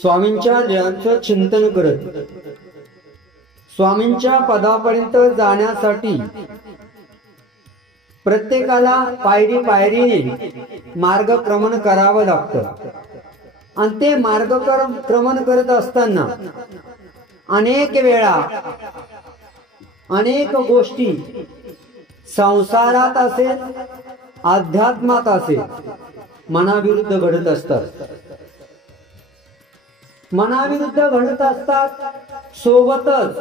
स्वामींच्या लीळांचं चिंतन करत स्वामींच्या पदापर्यंत जाण्यासाठी प्रत्येकाला पायरी पायरीने मार्गक्रमण करावं लागतं। आणि ते मार्गक्रमण करत असताना अनेक वेळा अनेक गोष्टी संसारात असेल अध्यात्मात असेल मनाविरुद्ध घडत असतात। मनाविरुद्ध घडत असतात सोबतच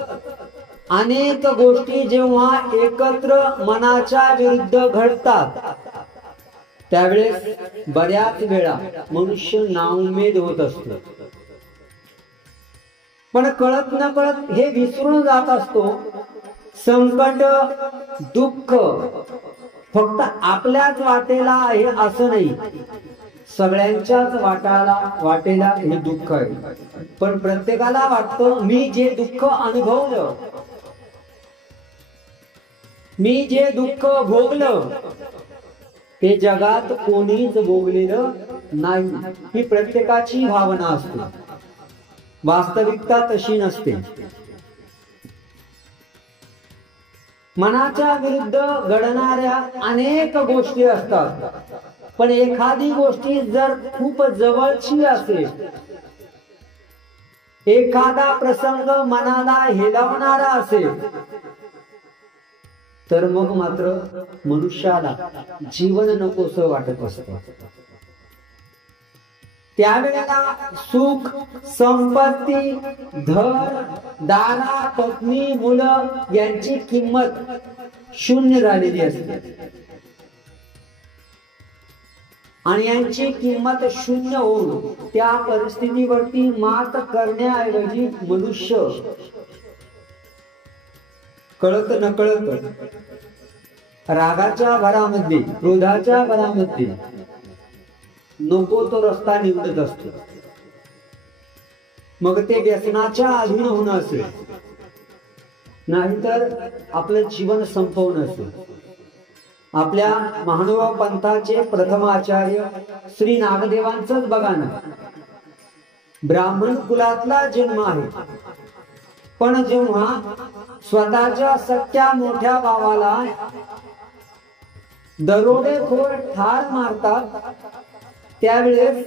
अनेक गोष्टी जेव्हा एकत्र मनाच्या विरुद्ध घडतात त्यावेळेस बऱ्याच वेळा मनुष्य नाउमेद होत असतो। पण कळत न कळत हे विसरून जात असतो। संकट दुःख फक्त आपल्याच वाटेला आहे असं नाही, सगळ्यांच्याच वाटेला हे दुःख आहे। पण प्रत्येकाला वाटतं मी जे दुःख अनुभवलं, मी जे दुःख भोगलं ते जगात कोणीच भोगलेलं नाही, ही प्रत्येकाची भावना असते। वास्तविकता तशी नसते। मनाच्या विरुद्ध घडणाऱ्या अनेक गोष्टी असतात, पण एखादी गोष्टी जर खूप जवळची असेल, एखादा प्रसंग मनाला हेलावणारा असेल, तर मग मात्र मनुष्याला जीवन नकोसं वाटत असतं। त्यावेळेला सुख संपत्ती धन दारा पत्नी मुलं यांची किंमत शून्य झालेली असते। आणि यांची किंमत शून्य होऊन त्या परिस्थितीवरती मात करण्याऐवजी मनुष्य कळत नकळत रागाच्या भरामध्ये क्रोधाच्या भरामध्ये नको तो रस्ता निवडत असतो। मग ते व्यसनाच्या अधीन होणं असेल, नाहीतर आपलं जीवन संपवणं असेल। आपल्या महानुभाव पंथाचे प्रथम आचार्य श्री नागदेवांचंच बघा ना, ब्राह्मण कुलातला जन्म आहे, पण जेव्हा स्वतःच्या सख्या मोठ्या भावाला दरोडेखोर ठार मारतात त्यावेळेस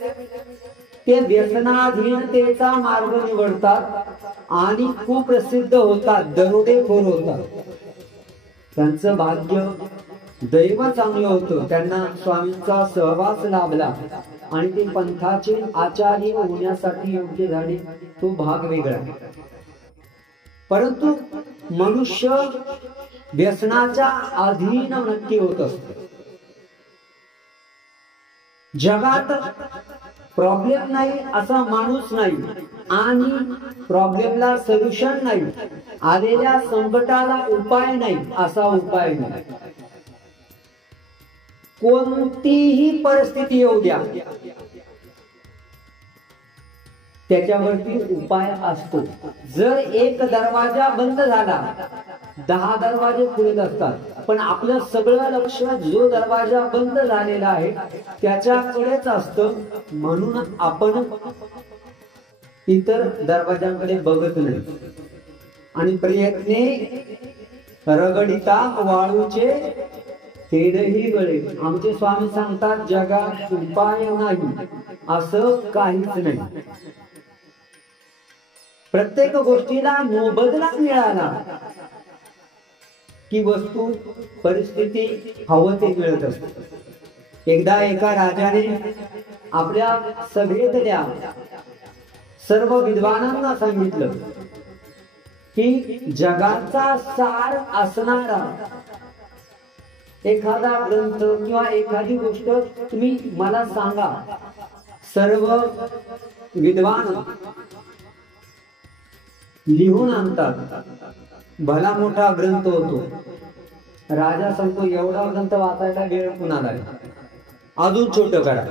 ते व्यसनाधीनतेचा मार्ग निवडतात आणि कुप्रसिद्ध होतात, दरोडेखोर होतात। त्यांचं भाग्य दैव चांगलं होतं, त्यांना स्वामींचा सहवास लाभला आणि ते पंथाचे आचार्य होण्यासाठी योग्य झाले, तो भाग वेगळा। परंतु मनुष्य व्यसनाच्या अधीन नक्की होत असतो। जगात प्रॉब्लेम नाही असा माणूस नाही आणि प्रॉब्लेमला सोल्युशन नाही, आलेल्या संकटाला उपाय नाही असा उपाय नाही। कोणतीही परिस्थिती येऊ द्या त्याच्यावरती उपाय असतो। जर एक दरवाजा बंद झाला 10 दरवाजे खुले असतात, पण आपलं सगळं लक्ष जो दरवाजा बंद झालेला आहे त्याच्याकडेच असतं, म्हणून आपण इतर दरवाजांकडे बघत नाही। आणि प्रयत्ने रगडिता वाळूचे तेढही गळे। आमचे स्वामी सांगतात जगात उपाय नाही असं काहीच नाही। प्रत्येक गोष्टीला मोबदला मिळाला की वस्तू परिस्थिती हवं ते मिळत असते। एकदा एका राजाने आपल्या सभेतल्या सर्व विद्वानांना सांगितलं की जगाचा सार असणारा एखादा ग्रंथ किंवा एखादी गोष्ट तुम्ही मला सांगा। सर्व विद्वान लिहून आणतात, भला मोठा ग्रंथ होतो। राजा सांगतो एवढा ग्रंथ वाचायला वेळ कुणाला, अजून छोट करा।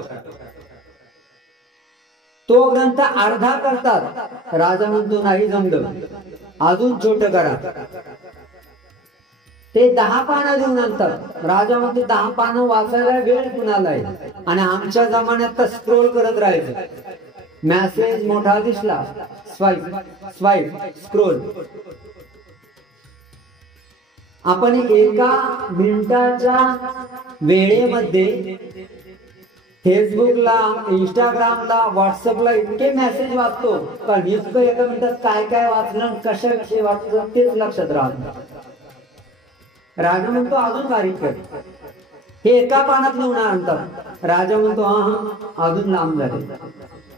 तो ग्रंथ अर्धा करतात, राजा म्हणतो नाही जमलं, अजून छोट करा। ते 10 पानं देऊन आणतात, राजा म्हणतो 10 पानं वाचायला वेळ कुणाला आहे, आणि आमच्या जमान्यात तर स्क्रोल करत राहायचं। मेसेज मोठा दिसला, स्वाईप स्वाईप स्क्रोल. आपण एका मिनिटाच्या वेळेमध्ये फेसबुकला, इंस्टाग्रामला, व्हॉट्सअपला इतके मेसेज वाचतो का नुसतं एका मिनिटात काय काय वाचलं, कशाविषयी वाचलं तेच लक्षात राहत नाही. राजा म्हणतो अजून बारीक कर, हे एका पानात लिहून आणतात. राजा म्हणतो हा अजून लांब झाले.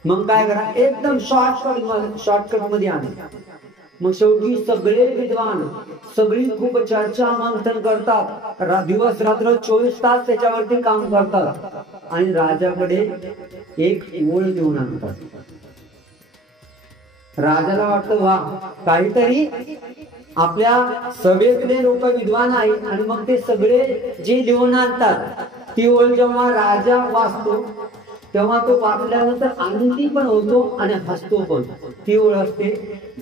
मग काय करा, एकदम शॉर्टकट मध्ये आणा. मग शेवटी सगळे विद्वान, सगळी खूप चर्चा मंथन करतात, दिवस रात्र 24 तास त्याच्यावरती काम करतात आणि राजाकडे एक ओळ घेऊन आणतात. राजाला वाटतं वा, काहीतरी आपल्या सभेतले लोक विद्वान आहेत आणि मग ते सगळे जे लिहून आणतात ती ओळ जेव्हा राजा वाचतो तेव्हा तो वाचल्यानंतर आनंदी पण होतो आणि हसतो पण. ती ओळ असते,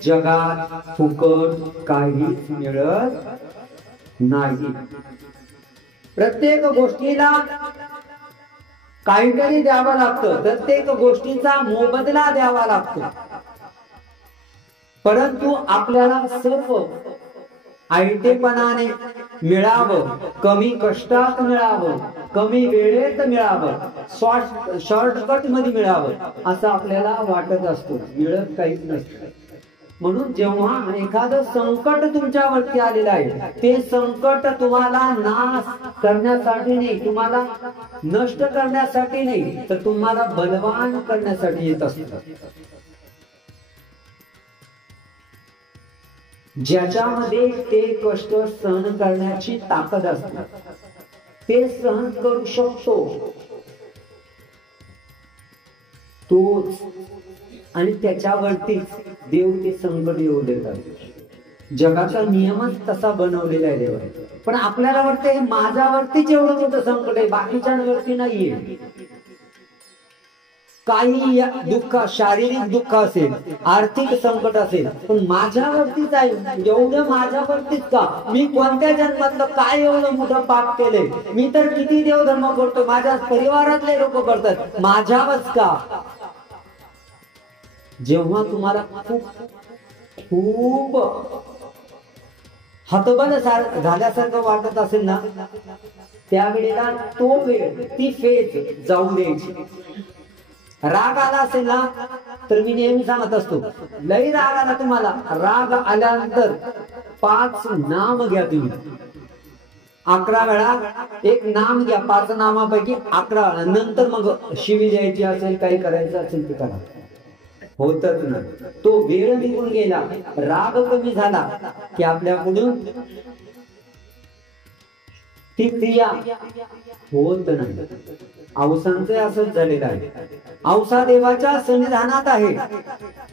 जगात फुकट काहीच मिळत नाही. प्रत्येक गोष्टीला काहीतरी द्यावं लागतं, प्रत्येक गोष्टीचा मोबदला द्यावा लागतो. परंतु आपल्याला सर्व आयतेपणाने मिळावं, कमी कष्टात मिळावं, कमी वेळेत मिळावं, शॉर्टकट मध्ये मिळावं असं आपल्याला वाटत असतो, मिळत काहीच नसतं. म्हणून जेव्हा एखादं संकट तुमच्यावरती आलेलं आहे, ते संकट तुम्हाला नाश करण्यासाठी नाही, तुम्हाला नष्ट करण्यासाठी नाही, तर तुम्हाला बलवान करण्यासाठी येत असतं. ज्याच्यामध्ये ते कष्ट सहन करण्याची ताकद असते, ते सहन करू शकतो तोच, आणि त्याच्यावरतीच देव ते संकट येऊ देतात. जगाचा नियमच तसा बनवलेला आहे देवाने. पण आपल्याला वाटतं हे माझ्यावरतीच एवढं मोठं संकट आहे, बाकीच्यांवरती नाहीये. काही दुःख, शारीरिक दुःख असेल, आर्थिक संकट असेल, पण माझ्यावरतीच आहे. एवढं माझ्यावरतीच का? मी कोणत्या जन्मातलं काय एवढं मोठं पाप केलंय? मी तर किती देवधर्म करतो, माझ्या परिवारातले लोक करतात, माझ्यावरच का? जेव्हा तुम्हाला खूप खूप हतबल झाल्यासारखं वाटत असेल ना, त्यावेळेला तो वेळ, ती फेज जाऊ द्यायची. राग आला असेल ना, तर मी नेहमी सांगत असतो, लई राग आला तुम्हाला, राग आल्यानंतर 5 नाम घ्या तुम्ही. 11 वेळा एक नाम घ्या, 5 नामापैकी 11 वेळा. नंतर मग शिवी द्यायची असेल, काही करायचं असेल ते करा. होतच ना, तो वेळ निघून गेला, राग कमी झाला की आपल्याकडून ती क्रिया होत नाही. औसांचे असंच झालेलं आहे. औसा देवाच्या सन्निधानात आहे,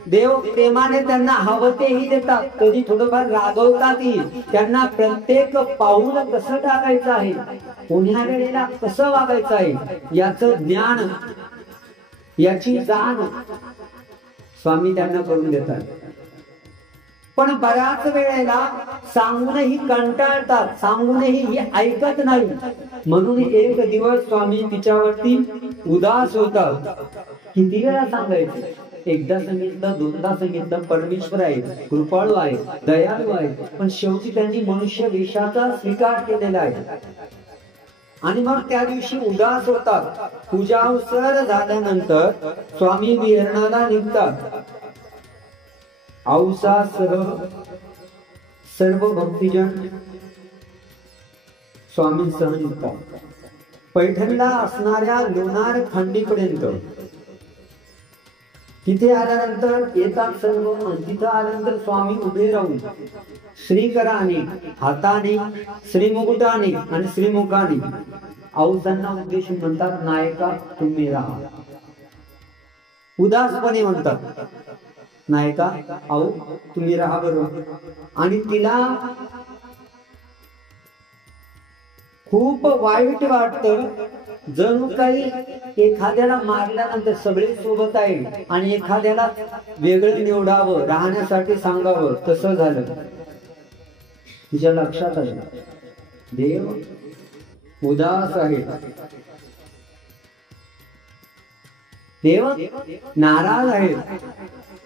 देव प्रेमाने त्यांना हवं तेही देतात, कधी थोडंफार रागवतातही. त्यांना प्रत्येक पाऊल कसं टाकायचं आहे, कोण्या वेळेला कसं वागायचं आहे याचं ज्ञान, याची जाण स्वामी त्यांना करून देतात. पण बऱ्याच वेळेला सांगूनही कंटाळतात, सांगूनही हे ऐकत नाही. म्हणून एक दिवस स्वामी तिच्यावरती उदास होतात. किती वेळा सांगायचं? एकदा सांगितलं, दोनदा सांगितलं. परमेश्वर आहे, कृपाळू आहे, दयाळू आहे, पण शेवटी त्यांनी मनुष्य वेशाचा स्वीकार केलेला आहे. आणि मग त्या दिवशी उदास होतात. पूजा उत्सव झाल्यानंतर स्वामी विहरणाला निघतात. औसासह सर्व भक्तिजन स्वामींसह निघतात. पैठणला असणाऱ्या लोणार खंडीपर्यंत. तिथे आल्यानंतर येतात सर्व. तिथं आल्यानंतर स्वामी उभे राहून श्रीकराने, हाताने, श्रीमुकुटाने आणि श्रीमुखाने औसांना उद्देशून म्हणतात, नायका तुम्ही राहा. उदासपणे म्हणतात, नायका औ तुम्ही राहा बरोबर. आणि तिला खूप वाईट वाटतं, जणू काही एखाद्याला मारल्यानंतर सगळे सोबत आहे आणि एखाद्याला वेगळं निवडावं, राहण्यासाठी सांगावं, तसं झालं. तिच्या लक्षात आलं देव उदास आहे. देव नाराज आहे.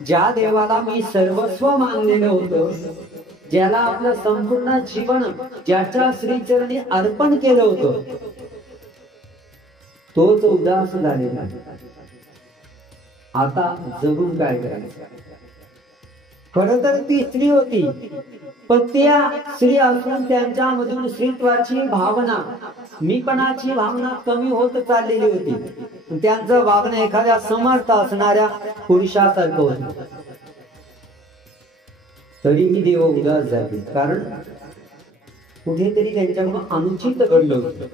ज्या देवाला मी सर्वस्व मानलेलं होतं, ज्याला आपलं संपूर्ण जीवन ज्याच्या श्रीचरणी अर्पण केलं होतं, तोच उदास झालेला आहे. आता जगून काय करायचं? खरं तर ती स्त्री होती, पण त्या स्त्री असून त्यांच्यामधून स्त्रीत्वाची भावना, मीपणाची भावना कमी होत चाललेली होती. त्यांचं वागणं एखाद्या समर्थ असणाऱ्या पुरुषासारखं होतं. तरीही देव उदास झाले, कारण कुठेतरी त्यांच्याकडून अनुचित घडलं होतं.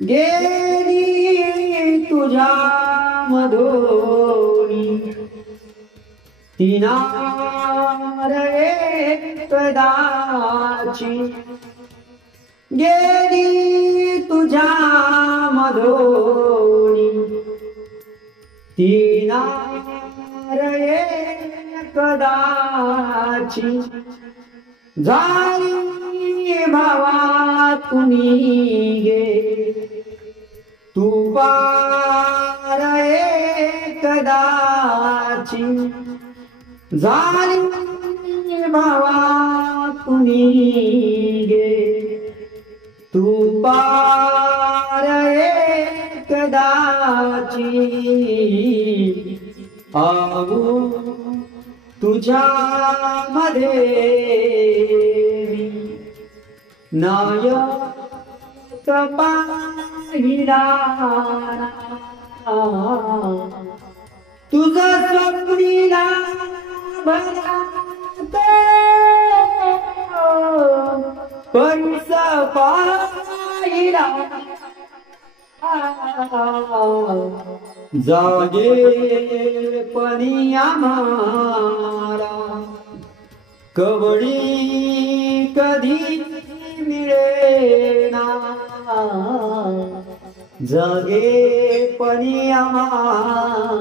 गेली तुझ्या मधोनी तिनार कदाची, गेली तुझ्या मधोनी तिनार कदाची, झाली भावा तुनी गे तू पार कदाची, झाली भावा तुनी गे तू पार कदाची, आऊ तुझ्या मध्ये नायक पाहिला, तुझ स्वप्नीला पैसा पाहिला, जागे पणी आम्हाला कवडी कधी मिळेना, जागे पणी आम्हाला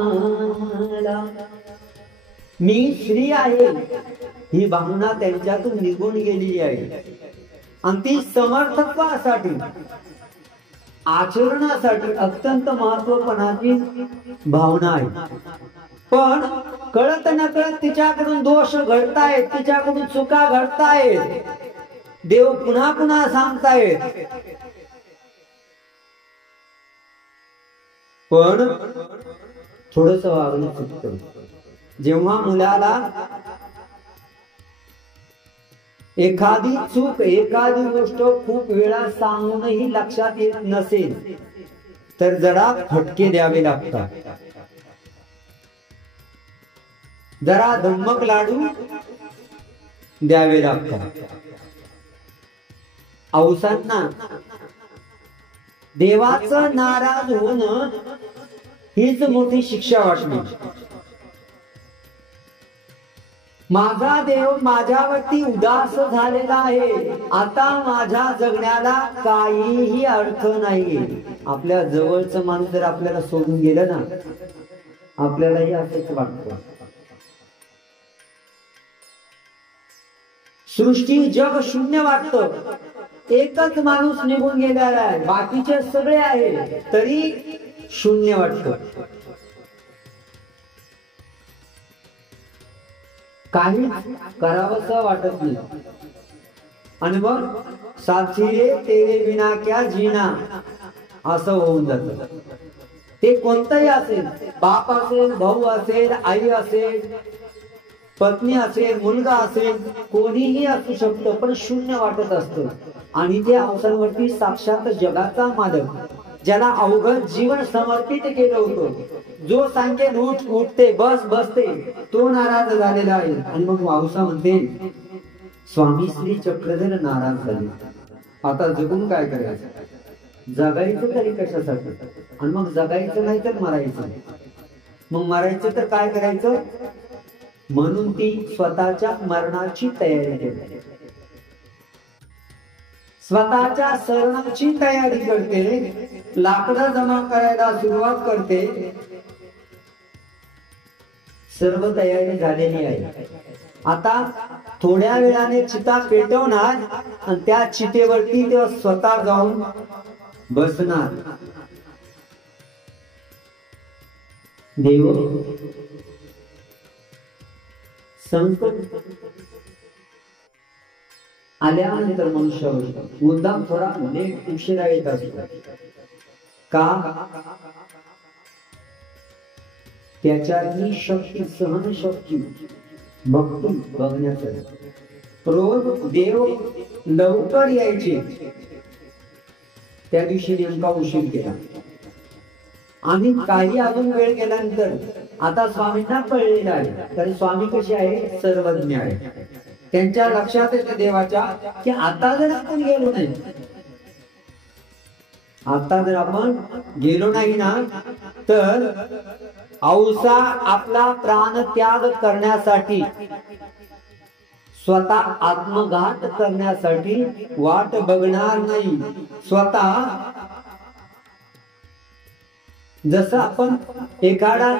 मी स्त्री आहे ही भावना त्यांच्यातून निघून गेलेली आहे. आणि ती समर्थत्वासाठी, आचरणासाठी अत्यंत महत्वपणाची भावना आहे. पण कळत नकळत तिच्याकडून दोष घडतायत, तिच्याकडून चुका घडतायत, देव पुन्हा पुन्हा सांगतायत. पण थोडस वागणं चुकतं. जेव्हा मुलाला एखादी चूक, एखादी गोष्ट खूप वेळा सांगूनही लक्षात येत नसेल तर जरा फटके द्यावे लागतात, जरा धम्मक लाडू द्यावे लागतात. औसांना देवाचं नाराज होणं हीच मोठी शिक्षा वाटली. माझा देव माझ्यावरती उदास झालेला आहे, आता माझ्या जगण्याला काहीही अर्थ नाही. आपल्या जवळचं माणूस जर आपल्याला सोडून गेलं ना, आपल्यालाही असंच वाटतं. सृष्टी जग शून्य वाटतं. एकच माणूस निघून गेलेला आहे, बाकीचे सगळे आहे तरी शून्य वाटतं. काही करावंसं वाटत नाही. आणि मग साथी रे तेरे बिना क्या जीना असं होऊन जात. ते कोणतंही असेल, बाप असेल, भाऊ असेल, आई असेल, पत्नी असेल, मुलगा असेल, कोणीही असू शकतं, पण शून्य वाटत असतं. आणि त्या अवसरावरती साक्षात जगाचा मालक, ज्याला अवघड जीवन समर्पित केलं होतं, जो सांगेल उठ उठते, बस बसते, तो नाराज झालेला आहे. आणि मग वावसा म्हणते, स्वामी श्री चक्रधर नाराज झाले, आता जगून काय करायचं? जगायचं तरी कशासाठी? आणि मग जगायचं नाही तर मरायचं. मग मरायचं तर काय करायचं? म्हणून ती स्वतःच्या मरणाची तयारी केली, स्वतःच्या सरणाची तयारी करते, लाकडं जमा करायला सुरुवात करते. सर्व तयारी झालेली आहे. आता थोड्या वेळाने चिता पेटवणार आणि त्या चितेवरती ते स्वतः जाऊन बसणार. देव संकट आल्यानंतर मनुष्य मुद्दाम थोडा लेट उशिरा येत असतो का? त्याच्यातली शक्ती, सहनशक्ती, भक्ती बघण्यासाठी रोज देव लवकर यायचे, त्या दिवशी नेमका उशीर केला आणि काही अजून वेळ गेल्यानंतर आता स्वामींना कळलेलं आहे, तर स्वामी कसे आहे? सर्वज्ञ आहे. त्यांच्या लक्षात येते देवाच्या की आता जर आपण गेलो नाही, आता जर आपण गेलो नाही ना, तर औसा आपला प्राण त्याग करण्यासाठी, स्वतः आत्मघात करण्यासाठी वाट बघणार नाही. स्वतः जसं आपण एखादा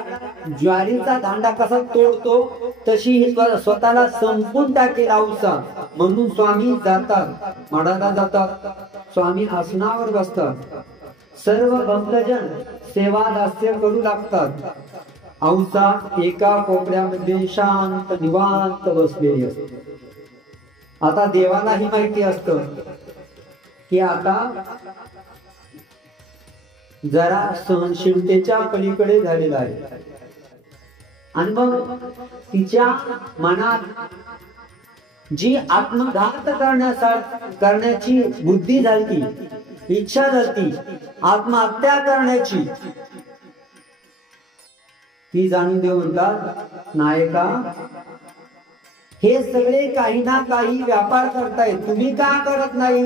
ज्वारीचा दांडा कसा तोडतो, तशी ही स्वतःला संपून टाकेल औसा. म्हणून स्वामी जातात, मठाला जातात, स्वामी आसनावर बसतात, सर्व भक्तजन सेवा दास्य करू लागतात. औसा एका कोपऱ्यामध्ये शांत निवांत बसलेली असते. आता देवालाही माहिती असतं की आता जरा सहनशीलतेच्या पलीकडे झालेला आहे, आणि मग तिच्या मनात जी आत्मघात करण्याची बुद्धी झाली, इच्छा झाली, आत्महत्या करण्याची, ती जाणून देव म्हणतात, नायका हे सगळे काही ना काही व्यापार करतायत, तुम्ही का करत नाही?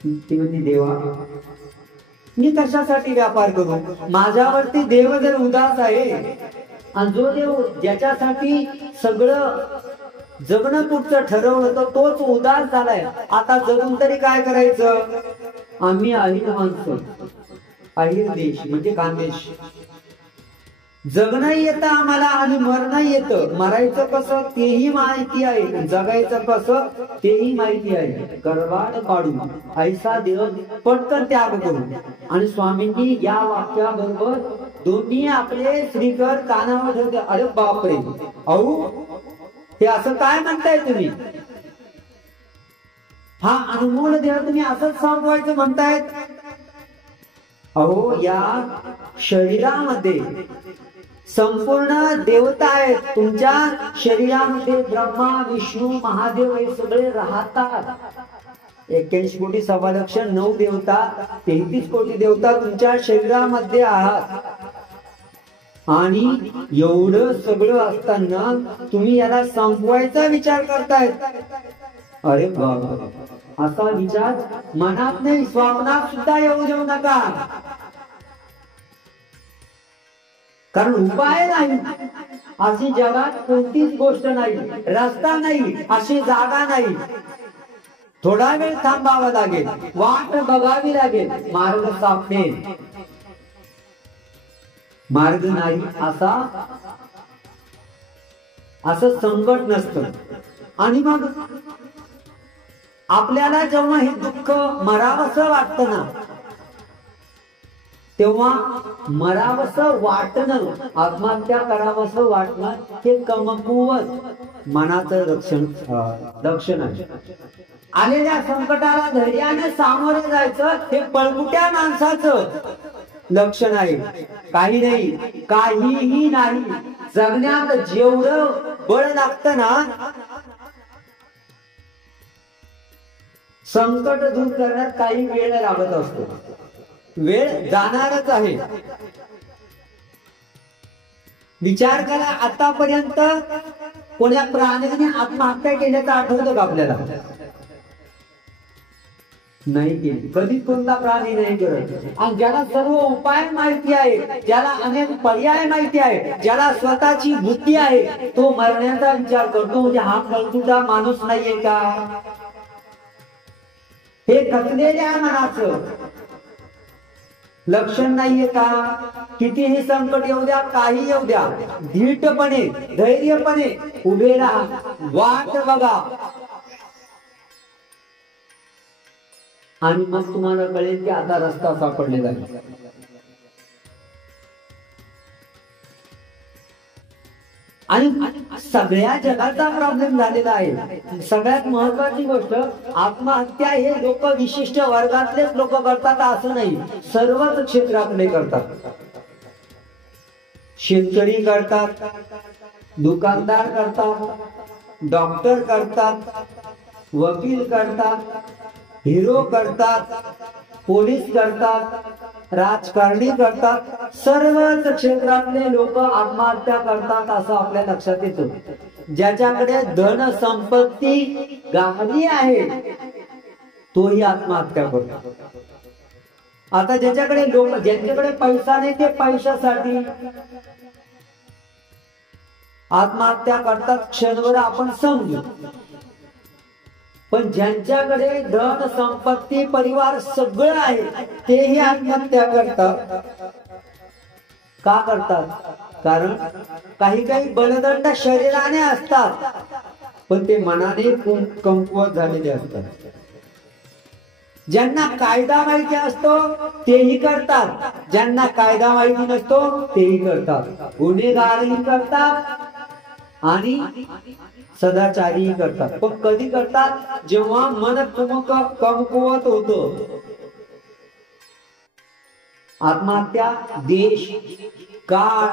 ती म्हणते, देवा मी कशासाठी व्यापार करू? माझ्यावरती देव जर उदास आहे, आणि जो देव ज्याच्यासाठी सगळं जगणं पुढचं ठरवलं तर तोच उदास झालाय, आता जगून तरी काय करायचं? आम्ही अहिर माणसं, अहिर देश म्हणजे खानदेश, जगणं येतं आम्हाला आणि मरणं येतं. मरायचं कसं तेही माहिती आहे, जगायचं कसं तेही माहिती आहे. करवाड पाडू ऐसा देव पटकन त्याग करू. आणि स्वामींनी या वाक्याबरोबर दोन्ही आपले श्रीकर कानावर ठेवले. अरे बापरे, अहो हे असं काय म्हणताय तुम्ही? हा अनमोल देव तुम्ही असंच सांगवायचं म्हणतायत? अहो या शरीरामध्ये संपूर्ण देवता आहेत. तुमच्या शरीरामध्ये ब्रह्मा, विष्णू, महादेव हे सगळे राहतात. 81 कोटी 1.25 लक्ष 9 देवता, 33 कोटी देवता तुमच्या शरीरामध्ये आहात. आणि एवढं सगळं असताना तुम्ही याला संपवायचा विचार करतायत. अरे बाबा, असा विचार मनात नाही, स्वप्नात सुद्धा येऊ देऊ नका. कारण उपाय नाही, अशी जगात कोणतीच गोष्ट नाही, रस्ता नाही, अशी जागा नाही. थोडा वेळ थांबावा लागेल, वाट बघावी लागेल, मार्ग सापडेल. मार्ग नाही असं संकट नसतं. आणि मग आपल्याला जेव्हा हे दुःख मरावंसं वाटतं ना, तेव्हा मरावंसं वाटणं, आत्महत्या करावंसं वाटणं हे कमकुवत मनाचं लक्षण आहे. आलेल्या संकटाला धैर्याने सामोरे जायचं हे पळकुट्या माणसाचं लक्षण आहे. काही नाही, काहीही नाही. जगण्यात जेवढं बळ लागतं ना, संकट दूर करण्यात काही वेळ लागत असतो. वेळ जाणारच आहे. विचार करा, आतापर्यंत कोण्या प्राण्याने आत्महत्या केल्याचं आठवतं का आपल्याला? नाही केली, कधीच कोणता प्राणी नाही करत. आणि ज्याला सर्व उपाय माहिती आहे, ज्याला अनेक पर्याय माहिती आहे, ज्याला स्वतःची बुद्धी आहे, तो मरण्याचा विचार करतो. म्हणजे हा कळतुटा माणूस नाहीये का? हे थकलेल्या मनाचं लक्षण नाहीये का? कितीही संकट येऊ द्या, काही येऊ द्या, धीटपणे, धैर्यपणे उभे राहा, वाट बघा, आणि मग तुम्हाला कळेल की आता रस्ता सापडलेला आहे. आणि सगळ्या जगाचा प्रॉब्लेम झालेला आहे. सगळ्यात महत्वाची गोष्ट, आत्महत्या हे लोक विशिष्ट वर्गातलेच लोक करतात असं नाही, सर्वच क्षेत्रातले करतात. शेतकरी करतात, दुकानदार करतात, डॉक्टर करतात, वकील करतात, हिरो करतात, पोलीस करतात, राजकारणी करतात. सर्वच क्षेत्रातले लोक आत्महत्या करतात असं आपल्या लक्षात येतं. ज्याच्याकडे धन संपत्ती गाहली आहे तोही आत्महत्या करतो. आता ज्यांच्याकडे पैसा नाही ते पैशासाठी आत्महत्या करतात, क्षणभर आपण समजू. पण ज्यांच्याकडे धन संपत्ती परिवार सगळं आहे तेही आत्महत्या करतात. का करतात? कारण काही बलदंड शरीराने असतात पण ते मनाने कमकुवत झालेले असतात. ज्यांना कायदा माहिती असतो तेही करतात, ज्यांना कायदा माहिती नसतो तेही करतात. गुन्हेगारही करतात आणि सदाचारी करतात. पण कधी करतात? जेव्हा मन कमकुवत होतं. आत्महत्या देश, काळ,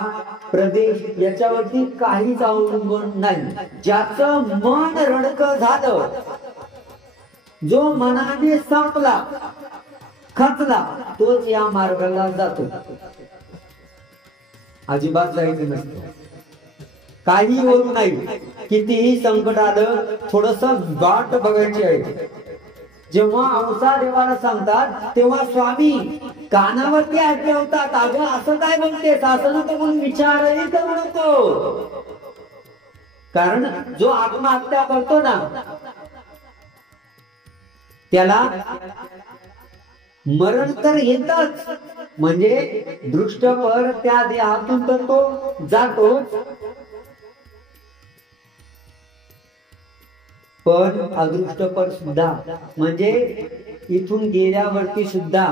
प्रदेश याच्यावरती काहीच अवलंबून नाही. ज्याचं मन रडकं झालं, जो मनाने संपला, खचला, तोच या मार्गाला जातो. अजिबात जायचं नसतं. काही होत नाही. कितीही संकट आलं थोडस वाट बघायची आहे. जेव्हा औसा देवाला सांगतात तेव्हा स्वामी कानावरती ऐकवतात, अगं असं काय बोलतेस, असं नको म्हणून विचारही करू नको. कारण जो आत्महत्या करतो ना त्याला मरण तर येतच, म्हणजे दृष्टपर त्या देहातून तर तो जातोच, पण अदृष्टपर सुद्धा, म्हणजे इथून गेल्यावरती सुद्धा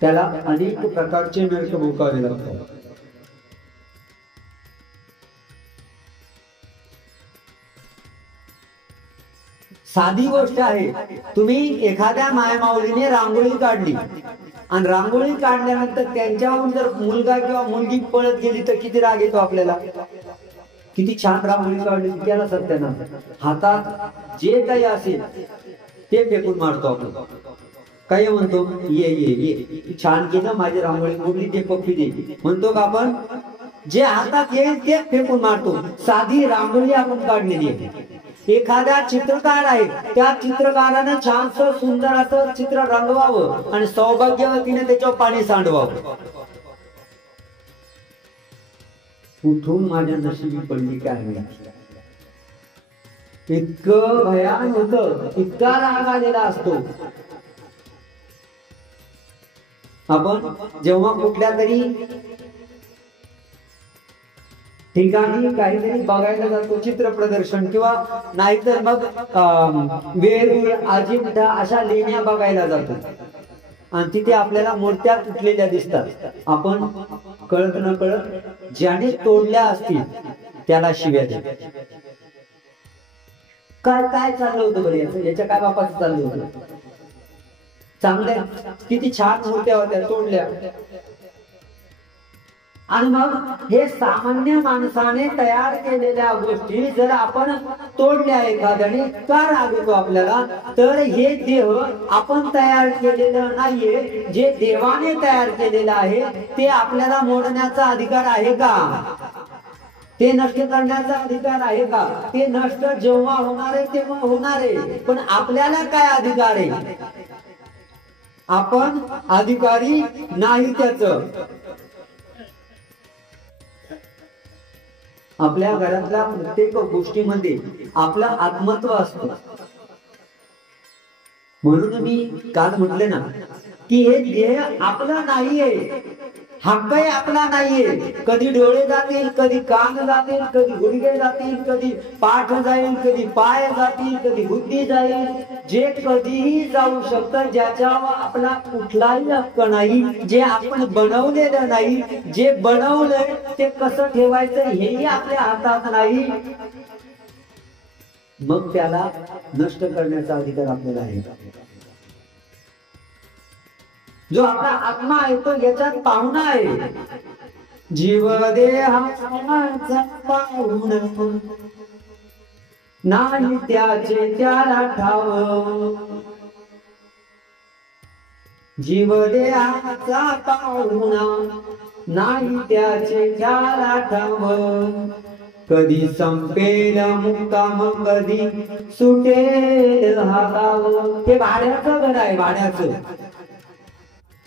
त्याला अनेक प्रकारचे नरक भोगावे लागतात. साधी गोष्ट आहे. तुम्ही एखाद्या मायमाऊलीने रांगोळी काढली आणि रांगोळी काढल्यानंतर त्यांच्यावरून जर मुलगा किंवा मुलगी पळत गेली तर किती राग येतो आपल्याला. किती छान रांगोळी काढली, त्याला सत्याना हातात जे काही असेल ते फेकून मारतो आपण. काय म्हणतो, ये ये ये छान केलं, माझी रांगोळी उडली, ते पप्पी दे म्हणतो का आपण. जे हातात येईल ते फेकून मारतो. साधी रांगोळी आपण काढलेली आहे. एखाद्या चित्रकार आहे, त्या चित्रकाराने छानसं सुंदर असं चित्र रंगवावं आणि सौभाग्यवतीने त्याच्यावर पाणी सांडवावं. कुठून माझ्या नशिबी पडली काय माहिती. इतकं भयान होतं, इतका राग आलेला असतो. आपण जेव्हा कुठल्या तरी ठिकाणी काहीतरी बघायला जातो, चित्र प्रदर्शन किंवा नाहीतर मग वेरूळ, अजिंठा अशा लेण्या बघायला जातो आणि तिथे आपल्याला मूर्त्या तुटलेल्या दिसतात. आपण कळत न कळत ज्याने तोडल्या असतील त्याला शिव्या देतो. काय काय चाललं होतं बरं, याच्या काय बापाचं चाललं होतं. चांगल्या किती छान मूर्त्या होत्या, तोडल्या. आणि मग हे सामान्य माणसाने तयार केलेल्या गोष्टी जर आपण तोडल्या एखाद्याने, का राग येतो आपल्याला. तर हे देह आपण तयार केलेलं नाहीये, जे देवाने तयार केलेलं आहे ते आपल्याला मोडण्याचा अधिकार आहे का. ते नष्ट करण्याचा अधिकार आहे का. ते नष्ट जेव्हा होणार आहे तेव्हा होणार आहे, पण आपल्याला काय अधिकार आहे. आपण अधिकारी नाही त्याचं. आपल्या घरातल्या प्रत्येक गोष्टीमध्ये आपलं आत्मत्व असतं. म्हणून मी काल म्हटले ना की हे देह आपलं नाहीये, काही आपला नाहीये. कधी डोळे जातील, कधी कान जातील, कधी गुडघे जातील, कधी पाठ जाईल, कधी पाय जातील, कधी बुद्धी जाईल. जे कधीही जाऊ शकतं, ज्याच्यावर आपला कुठलाही हक्क नाही, जे आपण बनवलेलं नाही, जे बनवलंय ते कसं ठेवायचं हेही आपल्या हातात नाही, मग त्याला नष्ट करण्याचा अधिकार आपल्याला आहे. जो आपला आत्मा आहे तो याच्यात पाहुणा आहे. जीव देहाचा पाहुणा नाही त्याचे त्याला ठाव. जीव देहाचा पाहुणा नाही त्याचे त्याला ठाव. कधी संपेल मुक्काम, कधी सुटेल हा गाव. हे भाड्याचं घर आहे.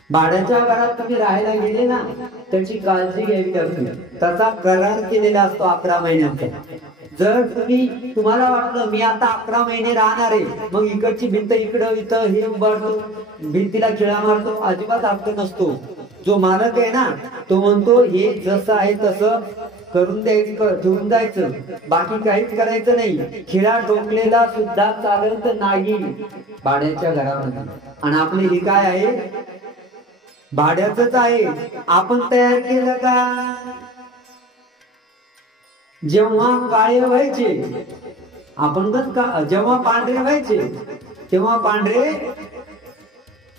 भाड्याच्या घरात तुम्ही राहायला गेले ना, त्याची काळजी घ्यावी लागते. त्याचा करार केलेला असतो 11 महिन्यांचा. जर तुम्हाला वाटलं मी आता 11 महिने राहणार आहे, मग इकडची भिंत इकडं इथं हे उभारतो, भिंतीला खिळा मारतो, अजिबात हक्क नसतो. जो मालक आहे ना, तो म्हणतो हे जसं आहे तसं करून द्यायचं, ठेवून जायचं, बाकी काहीच करायचं नाही. खिळा ठोकलेला सुद्धा चालत नाही भाड्याच्या घरामध्ये. आणि आपले हे काय आहे, भाड्याचंच आहे. आपण तयार केलं का? जेव्हा काळे व्हायचे आपण जेव्हा पांढरे व्हायचे तेव्हा पांढरे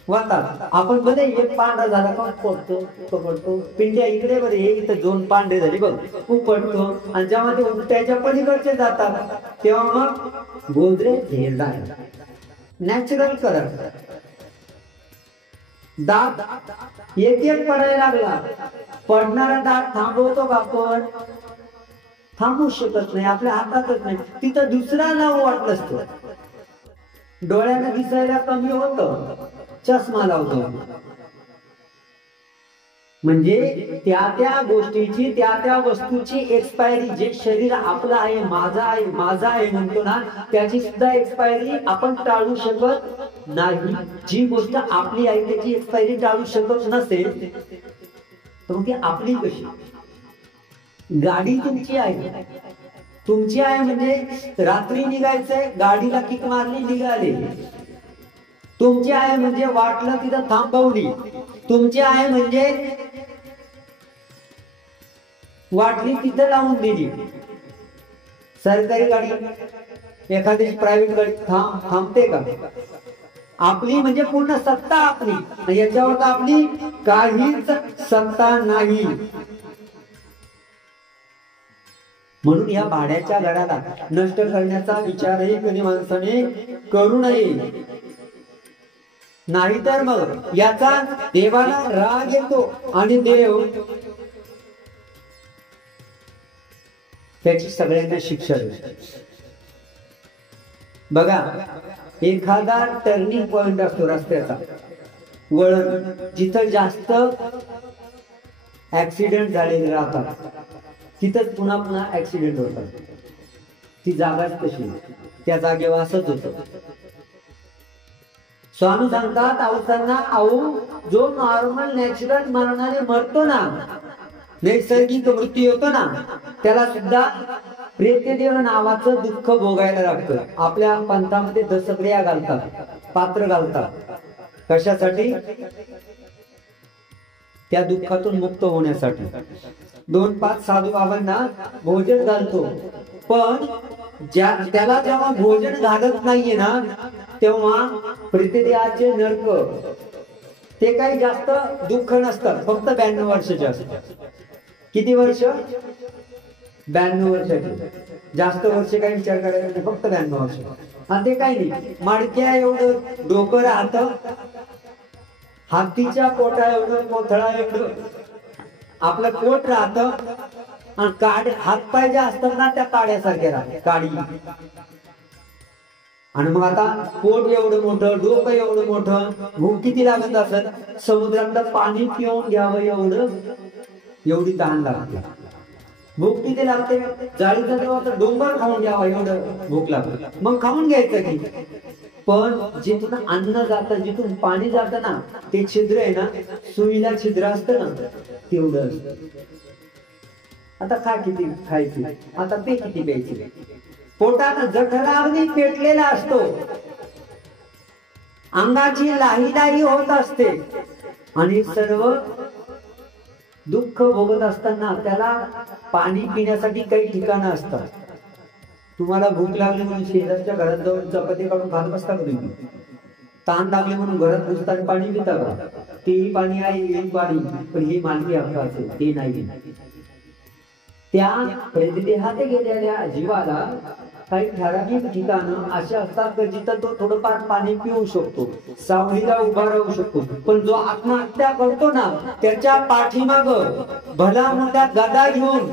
वाहतात. आपण बघ एक पांढरा झाला का पडतो, पिंड्या इकडे बरे, हे इथं 2 पांढरे झाली बघ, पडतो. आणि जेव्हा ते त्याच्या पलीकडचे जातात तेव्हा मग गोदरे झेलदा नॅचरल कलर. दात एक एक पडायला लागला. पडणारा दात थांबवतो का आपण? थांबू शकत नाही, आपल्या हातातच नाही. तिथं दुसरा लावू वाटलं असतं. डोळ्यानं दिसायला कमी होतं, चष्मा लावतो. म्हणजे त्या गोष्टीची, त्या वस्तूची एक्सपायरी, जे शरीर आपलं आहे, माझा आहे म्हणतो ना, त्याची सुद्धा एक्सपायरी आपण टाळू शकत नाही. जी गोष्ट आपली आहे त्याची एक्सपायरी टाळू शकत नसेल तर मग ती आपली कशी? गाडी तुमची आहे म्हणजे रात्री निघायचंय, गाडीला किक मारली, निघाले. तुमची आहे म्हणजे वाटलं तिथं थांबवली. तुमची आहे म्हणजे वाटली तिथं लावून दिली. सरकारी गाडी, एखाद्याची प्रायव्हेट गाडी थांबते का? आपली म्हणजे पूर्ण सत्ता आपली, याच्यावर आपली काहीच सत्ता नाही. म्हणून या भाड्याच्या घराला नष्ट करण्याचा विचारही कधी माणसाने करू नये. नाहीतर मग याचा देवाला राग येतो आणि देव त्याची सगळ्यांना शिक्षा देतो. बघा, एखादा टर्निंग पॉइंट असतो रस्त्याचा, वळण, जिथं जास्त ऍक्सिडेंट झालेले राहतात तिथंच पुन्हा ऍक्सिडेंट होतात. ती जागाच कशी, त्या जागेवर असंच होतं. स्वामी सांगतात औषधांना, जो नॉर्मल नॅचरल मरणाने मरतो ना, नैसर्गिक मृत्यू होतो ना, त्याला सुद्धा प्रेतदेव नावाचं दुःख भोगायला लागतं. आपल्या पंथामध्ये दशक्रिया घालतात, पात्र घालतात. कशासाठी? त्या दुःखातून मुक्त होण्यासाठी. 2-5 साधू बाबांना भोजन घालतो, पण त्याला जेव्हा भोजन घालत नाहीये ना, तेव्हा प्रेतदेहाचे नरक ते काही जास्त दुःख नसतात, फक्त 92 वर्षाचे असतात. किती वर्ष? 92 वर्षाचे. जास्त वर्ष काही विचार करायचा नाही, फक्त 92 वर्ष. आणि ते काही नाही, माडक्या एवढं डोकं राहतं, हातीच्या पोटा एवढं, कोथळा एवढं आपलं पोट राहतं, आणि हातपाय जे असतात ना त्या काड्यासारखे राहतात, काडी. आणि मग आता पोट एवढं मोठं, डोकं एवढं मोठं, भूक किती लागत असत, समुद्रातलं पाणी पिऊन घ्यावं एवढी तहान लागते. भूक किती लागते, जाळीचा तेव्हा डोंगर खाऊन घ्यावा एवढं भूक लागते. मग खाऊन घ्यायचं की, पण जिथून अन्न जातं, जिथून पाणी जातं ना, ते छिद्र आहे ना, सुईला छिद्र असतं ना, तेवढं आता खा किती खायची, आता पे किती प्यायची. पोटात जठरा अगदी पेटलेला असतो, अंगाची लाही होत असते आणि सर्व दुःख भोगत असताना त्याला पाणी पिण्यासाठी काही ठिकाणं असतात. तुम्हाला भूक लागली म्हणून शेजारच्या घरात जाऊन चपाती काढून खात बसता का तुम्ही? ताण लागले म्हणून घरात बसताना पाणी पिता का? तेही पाणी आहे, हेही पाणी, पण ही मानवी हक्क असेल ते नाही. त्या देहात गेलेल्या जीवाला काही ठराविक ठिकाणं अशा असतात जिथं तो थोडंफार पाणी पिऊ शकतो, सावलीला उभा राहू शकतो. पण जो आत्महत्या करतो ना, त्याच्या पाठीमाग भला मोठ्या गदा घेऊन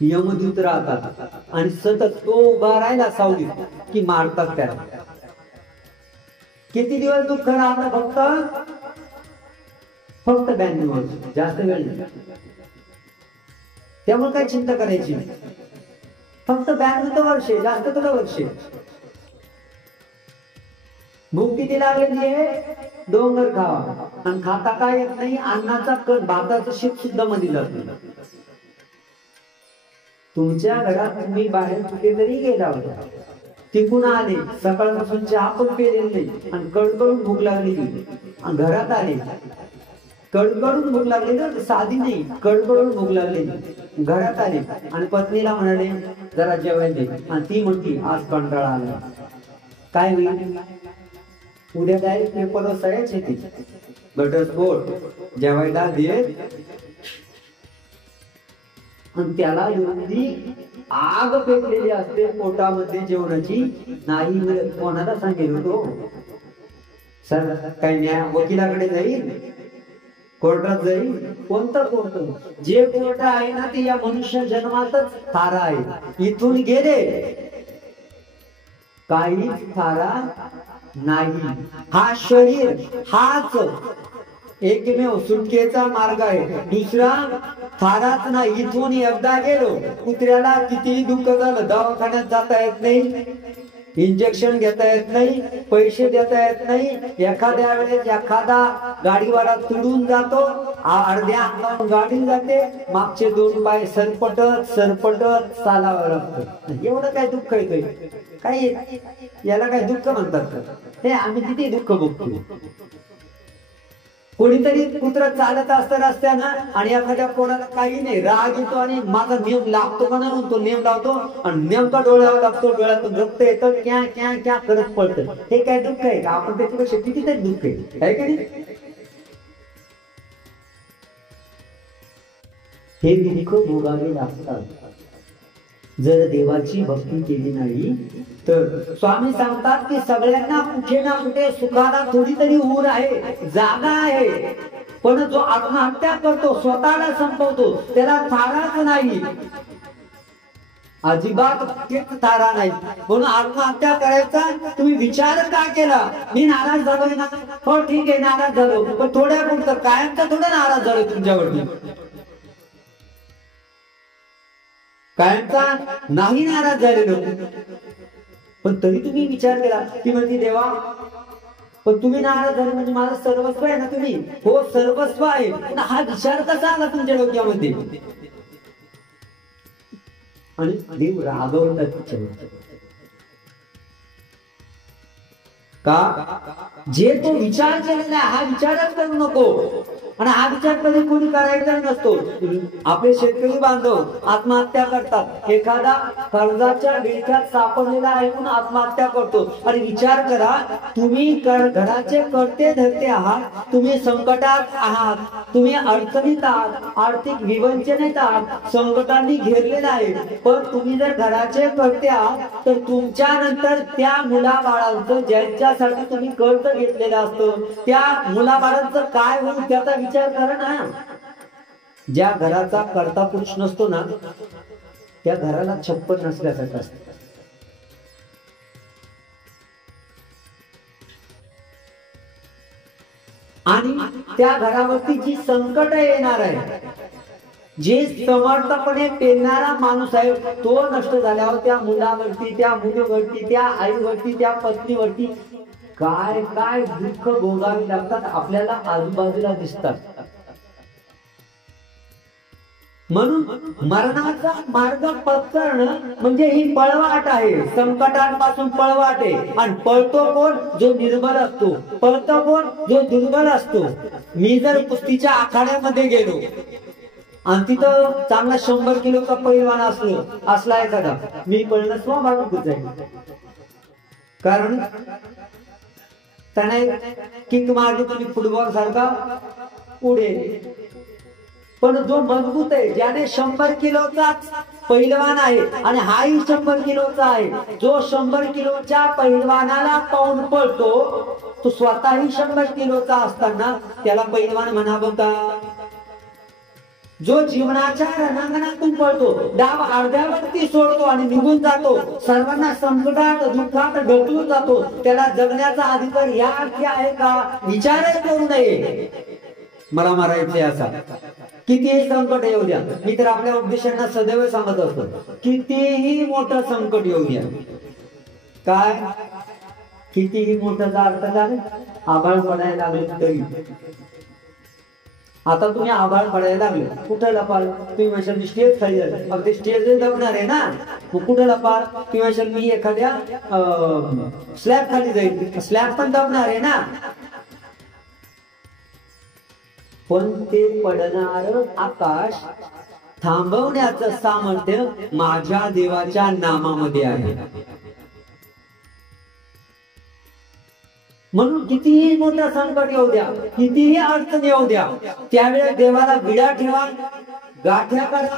यमदूत राहतात आणि सतत तो उभा राहिला सावलीत की मारतात त्याला. किती दिवस दुःख राहतं? फक्त 92 वर्ष, जास्त वेळ नाही. त्यामुळे काय चिंता करायची, फक्त 92 वर्षे, जास्त तुला वर्षे. भूक किती लागलेली आहे? डोंगर खावा, आणि खाता काय येत नाही, अन्नाचा कण भाताचं शीत सुद्धा मध्ये जात नाही. तुमच्या घरात तुम्ही बाहेर कुठेतरी गेला होता, तिकून आले, सकाळपासून चहा पण पेलेली नाही आणि कडकडून भूक लागलेली, आणि घरात आले, कडकडून भूक लागली ना, साधी नाही, कडकडून भूक लागलेली, घरात आले आणि पत्नीला म्हणाले जरा जेवायला दे, आणि ती म्हणती आज कंटाळा आला. काय होईल? उद्या काय पेपर सगळ्याच येते, घटस्फोट, जेवायला दे. आणि त्याला एवढी आग पेटलेली असते पोटामध्ये जेवणाची, नाही कोणाला सांगेल होतो सर, काय न्याय वकिलाकडे जाईल, कोर्टात जाईल, कोणतं कोर्ट? जे कोर्ट आहे ना ते या मनुष्य जन्मातच थारा आहे. इथून गेले काही थारा नाही. हा शरीर हाच एकमेव सुटकेचा मार्ग आहे, दुसरा थाराच नाही. इथून एकदा गेलो, कुत्र्याला कितीही दुःख झालं, दवाखान्यात जाता येत नाही, इंजेक्शन घेता येत नाही, पैसे देता येत नाही. एखाद्या वेळेस एखादा गाडीवाला तुडून जातो, अर्ध्या अंगावर गाडी जाते, मागचे 2 पाय सरपटत सरपटत चालावं लागतं. एवढं काय दुःख येतोय? काय याला काय दुःख म्हणतात का? हे आम्ही किती दुःख भोगतो. कोणीतरी कुत्रा चालत असतं रस्त्यानं आणि एखाद्या कोणाला काही नाही, राग येतो आणि माझा नेम लागतो का नाही म्हणतो, नेम लावतो आणि नेमका डोळ्यावर लागतो, डोळ्यातून रक्त येतं, क्या क्या क्या करत पडतं. हे काय दुःख आहे का? आपण त्याच्यापेक्षा कितीतरी दुःख आहे का नाही? हे दुःख भोगावे लागतात जर देवाची भक्ती केली नाही तर. स्वामी सांगतात की सगळ्यांना कुठे ना कुठे सुखाला थोडी तरी ऊर आहे, जागा आहे, पण जो आत्महत्या करतो, स्वतःला संपवतो, त्याला थाराच नाही, अजिबात थारा नाही. म्हणून आत्महत्या करायचा तुम्ही विचार का केला? मी नाराज झालोय ना, हो ठीक आहे नाराज झालो, पण थोड्या पुरतं, कायमचा थोडा नाराज झालोय तुमच्यावरती, कायमचा नाही नाराज झालेलो. पण तरी तुम्ही विचार केला की म्हणजे देवा, पण तुम्ही नाराज झाले म्हणजे माझं सर्वस्व आहे ना तुम्ही? हो सर्वस्व आहे, पण हा विचार कसा आला तुमच्या डोक्यामध्ये? आणि देव रागवतात का? जे तो विचार केलेला हा विचारच करू नको. आणि हा विचार कधी कोणी करायचा नसतो. आपले शेतकरी बांधव आत्महत्या करतात, एखादा कर्जाच्या विळख्यात सापडलेला आहे म्हणून आत्महत्या करतो. आणि विचार करा, तुम्ही घराचे करते धरते आहात, तुम्ही संकटात आहात, तुम्ही अडचणीत आहात, आर्थिक विवंचनेत आहात, संकटांनी घेरलेला आहे, पण तुम्ही जर घराचे करते आहात तर तुमच्या नंतर त्या मुलाबाळांचं ज्यांच्यासाठी तुम्ही कर्ज घेतलेलं असतं त्या मुलाबाळांचं काय होईल त्याचा विचार करा ना. ज्या घराचा कर्ता पुरुष नसतो ना त्या घराला छप्पर नसल्यासारखं असतं. आणि त्या घरावरती जी संकट येणार आहे, जे समर्थपणे पेलणारा माणूस आहे तो नष्ट झाल्यावर त्या मुलावरती, त्या मुलीवरती, त्या आईवरती, त्या पत्नीवरती काय काय दुःख भोगावी लागतात आपल्याला आजूबाजूला दिसतात. म्हणून मरणाचा मार्ग पत्करणं म्हणजे ही पळवाट आहे, संकटांपासून पळवाट आहे. आणि पळतो कोण? जो निर्बल असतो. पळतो कोण? जो दुर्बल असतो. मी जर कुस्तीच्या आखाड्यामध्ये गेलो आणि तिथं चांगला 100 किलोचा पैलवान असला एखादा, मी पळणं स्वाभाविकच आहे. कारण त्याने किक मारली तुम्ही फुटबॉल सारखा पुढे. पण जो मजबूत आहे, ज्याने 100 किलोचा पैलवान आहे आणि हाही 100 किलोचा आहे, जो 100 किलोच्या पैलवानाला पाहून पळतो, तो स्वतःही 100 किलोचा असताना त्याला पैलवान म्हणावं का? जो जीवनाच्या रणांगणातून पळतो, डाव अर्ध्यावरती सोडतो आणि निघून जातो, सर्वांना संकटात दुःखात ढकलून जातो, त्याला जगण्याचा अधिकार या अर्थी आहे का? विचारच करू नये. मला मारायचे असा कितीही संकट येऊ द्या. मी तर आपल्या उपदेशांना सदैव सांगत असतो, कितीही मोठं संकट येऊ द्या. काय? कितीही मोठं अर्थ काय? आभाळ पडायला लागले तरी. आता तुम्ही आभाळ पडायला लागले, कुठं लपाल? तुम्ही म्हणशाल मी स्टेज खाली झाले. अगदी स्टेज दबणार आहे ना, मग कुठं लपाल? तुम्ही म्हणशाल मी एखाद्या स्लॅब खाली जाईल. स्लॅब पण दबणार आहे ना. पण ते पडणार आकाश थांबवण्याचं सामर्थ्य माझ्या देवाच्या नामामध्ये आहे. म्हणून कितीही मोठं संकट येऊ द्या, कितीही अडचण येऊ द्या, त्यावेळेस देवाला विडा ठेवा, गाठ्या करा.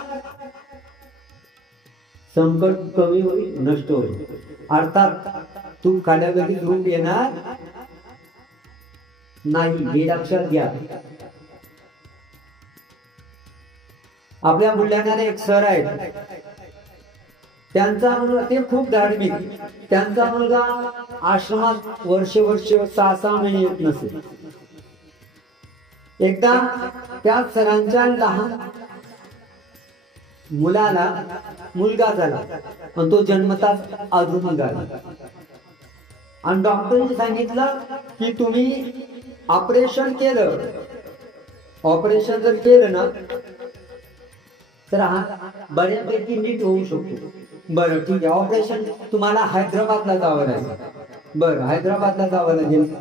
संकट कमी होईल, नष्ट होईल. अर्थात तू काड्यागती घेऊन येणार नाही, हे लक्षात घ्या. आपल्या बुलढाण्याला एक सर आहेत, त्यांचा मुलगा, ते खूप धार्मिक, त्यांचा मुलगा आश्रमात वर्ष 6-6 महिने येत नसेल. एकदा त्या सरांच्या लहान मुलाला मुलगा झाला आणि तो जन्मताच अजून निघाला. आणि डॉक्टरने सांगितलं की तुम्ही ऑपरेशन केलं, ऑपरेशन जर केलं ना तर हा बऱ्यापैकी नीट होऊ शकतो. बरं ठीक आहे, ऑपरेशन तुम्हाला हैदराबादला जावं लागेल. बरं, हैदराबादला जावं लागेल.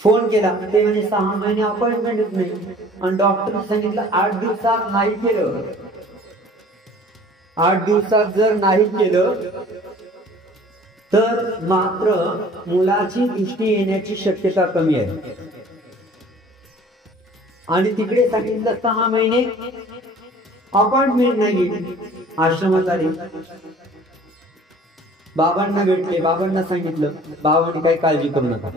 फोन केला, ते म्हणजे 6 महिने अपॉइंटमेंटच नाही. आणि डॉक्टरने सांगितलं 8 दिवसात नाही केलं, 8 दिवसात जर नाही केलं तर मात्र मुलाची दृष्टी येण्याची शक्यता कमी आहे. आणि तिकडे सांगितलं 6 महिने अपॉइंटमेंट नाही. आश्रमात आले, बाबांना भेटले, बाबांना सांगितलं. बाबांनी काही काळजी करू नका,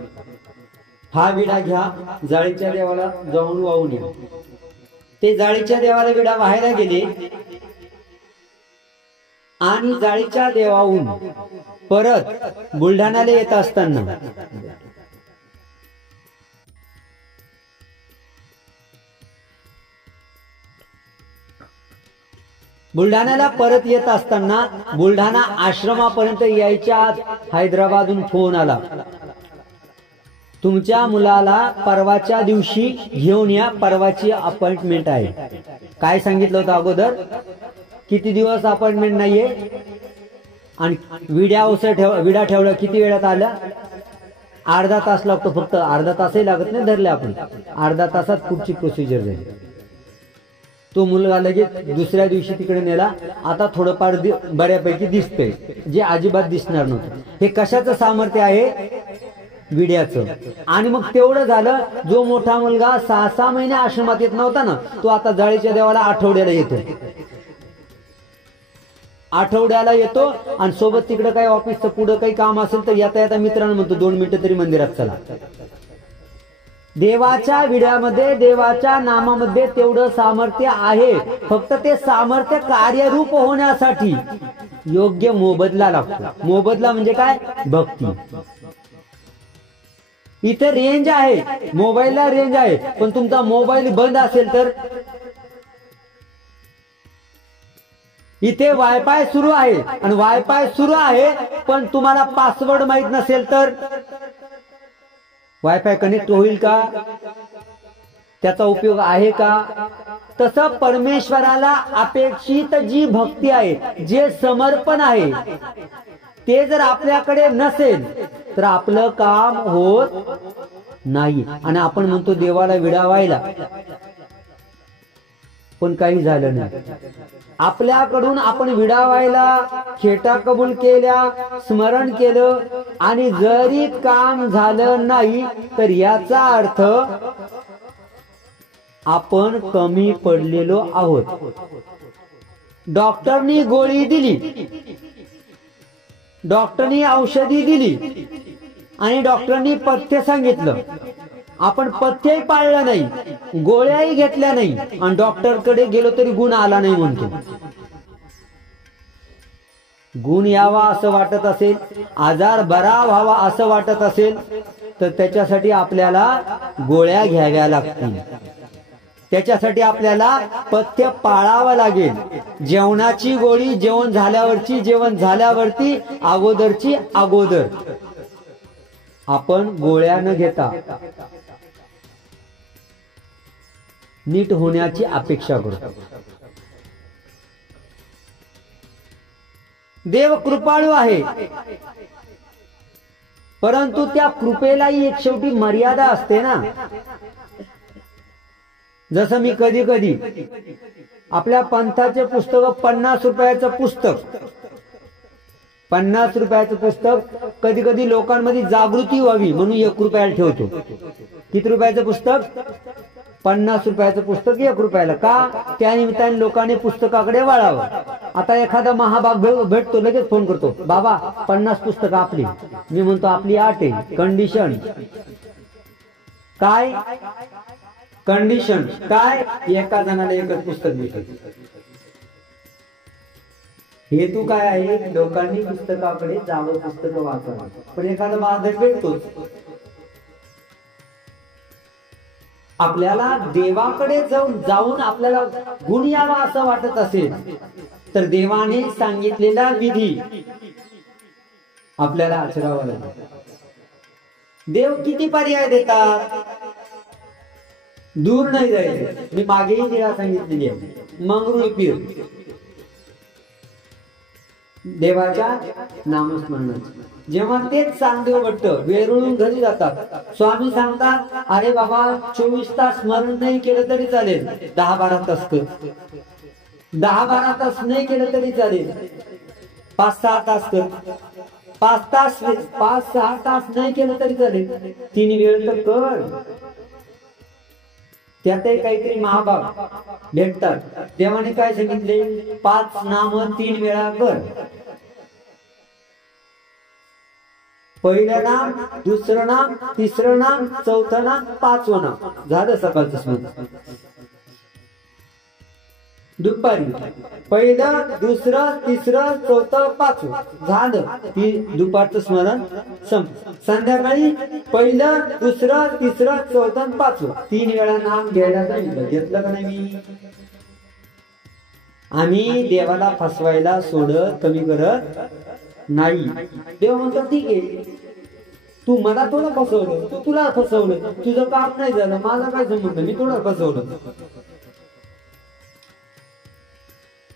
हा विडा घ्या, जाळीच्या देवाला जाऊन वाहून या. ते जाळीच्या देवाला विडा वाहायला गेले आणि जाळीच्या देवाहून परत बुलढाण्याला येत असताना बुलढाण्याला परत येत असताना बुलढाणा आश्रमापर्यंत यायच्या आत हैदराबादहून फोन आला, तुमच्या मुलाला परवाच्या दिवशी घेऊन या, परवाची अपॉइंटमेंट आहे. काय सांगितलं होतं अगोदर? किती दिवस अपॉइंटमेंट नाहीये. आणि विडा ठेवला, किती वेळात आला? अर्धा तास लागतो फक्त. अर्धा तासही लागत नाही धरले आपण, अर्धा तासात पुढची प्रोसिजर झाली. तो मुलगा लगेच दुसऱ्या दिवशी तिकडे नेला. आता थोडंफार बऱ्यापैकी दिसतंय, जे अजिबात दिसणार नव्हतं. हे कशाचं सामर्थ्य आहे? विड्याचं. आणि मग तेवढं झालं, जो मोठा मुलगा 6-6 महिने आश्रमात येत नव्हता ना, तो आता जाळीच्या देवाला आठवड्याला येतो. आठवड्याला येतो आणि सोबत तिकडे काही ऑफिसचं पुढं काही काम असेल तर येता येता मित्रांनो म्हणतो 2 मिनिटं तरी मंदिरात चला. देवाच्या विड्यामध्ये, देवाच्या नामामध्ये तेवढं सामर्थ्य आहे. फक्त ते सामर्थ्य कार्यरूप होण्यासाठी योग्य मोबदला लागतो. मोबदला म्हणजे काय? भक्ती. इथे रेंज आहे, मोबाईलला रेंज आहे, पण तुमचा मोबाईल बंद असेल तर, इथे वायफाय सुरू आहे आणि वायफाय सुरू आहे पण तुम्हाला पासवर्ड माहित नसेल तर वायफाय कनेक्ट होईल का? त्याचा उपयोग आहे का? तसं परमेश्वराला अपेक्षित जी भक्ती आहे, जे समर्पण आहे, ते जर आपल्याकडे नसेल तर आपलं काम होत नाही. आणि आपण म्हणतो देवाला विडावायला, पण काही झालं नाही. आपल्याकडून आपण विडावायला खेटा कबूल केल्या, स्मरण केलं, आणि जरी काम झालं नाही तर याचा अर्थ आपण कमी पडलेलो आहोत. डॉक्टरनी गोळी दिली, डॉक्टरनी औषधी दिली, आणि डॉक्टरनी पथ्य सांगितलं, आपण पथ्यही पाळलं नाही, गोळ्याही घेतल्या नाही, आणि डॉक्टरकडे गेलो तरी गुण आला नाही म्हणतो. गुण यावा असं वाटत असेल, आजार बरा व्हावा असं वाटत असेल, तर त्याच्यासाठी आपल्याला गोळ्या घ्याव्या लागतील. त्याच्यासाठी आपल्याला पथ्य पाळावं लागेल. जेवणाची गोळी जेवण झाल्यावरची, जेवण झाल्यावरती, अगोदरची अगोदर. आपण गोळ्या न घेता नीट होण्याची अपेक्षा करतो. देव कृपाळू आहे, परंतु त्या कृपेलाही एक शेवटी मर्यादा असते ना. जसं मी कधी कधी आपल्या पंथाचे पुस्तक, 50 रुपयाचं पुस्तक, 50 रुपयाचं पुस्तक कधी कधी लोकांमध्ये जागृती व्हावी म्हणून 1 रुपयाला ठेवतो. किती रुपयाचं पुस्तक? 50 रुपयाचं पुस्तक 1 रुपयाला. का? त्या निमित्ताने लोकांनी पुस्तकाकडे वळावं. आता एखादा महाभाग भेटतो, लगेच फोन करतो, बाबा 50 पुस्तकं आपली. मी म्हणतो आपली 8 आहे. कंडिशन काय? कंडिशन काय? एका जणाला एकच पुस्तक भेटत. हेतू काय आहे? लोकांनी पुस्तकाकडे जावं, पुस्तकं वाचावं. पण एखादा बांधक भेटतोच. आपल्याला देवाकडे जाऊन आपल्याला गुण यावा असं वाटत असेल तर देवाने सांगितलेला विधी आपल्याला आचरावा लागेल. देव किती पर्याय देतात, दूर नाही जायचं. मी मागेही देवा सांगितलेली आहे, मंगरुळ पीर, देवाच्या नामस्मरणाची. जेव्हा तेच चांगदेव भट्ट वेरूळून घरी जातात, स्वामी सांगतात, अरे बाबा 24 तास स्मरण नाही केलं तरी चालेल, 10-12 तास कर. 10-12 तास नाही केलं तरी चालेल, 5-6 तास कर. 5-6 तास नाही केलं तरी चालेल, 3 वेळ तर कर. त्यातही काहीतरी महाभाग भेटतात. देवाने काय सांगितले? 5 नाम 3 वेळा कर. पहिलं नाम, दुसरं नाम, तिसरं नाम, चौथं नाम, 5वं नाम. झालं सकाळचं स्मरण. दुपारी पहिलं, दुसरं, तिसरं, चौथं, 5वं झालं. दुपारचं स्मरण संपलं. संध्याकाळी पहिलं, दुसरं, तिसरं, चौथं, 5वं 3 वेळा नाम घ्यायला सांगितलं. घेतलं का नाही? मी आम्ही देवाला फसवायला सोडत कमी करत नाही. देव म्हणतो ठीक आहे, तू मला थोडं फसवलं, तू तुला फसवलं, तुझं काम नाही झालं, माझा काय संबंध, मी थोडं फसवलं.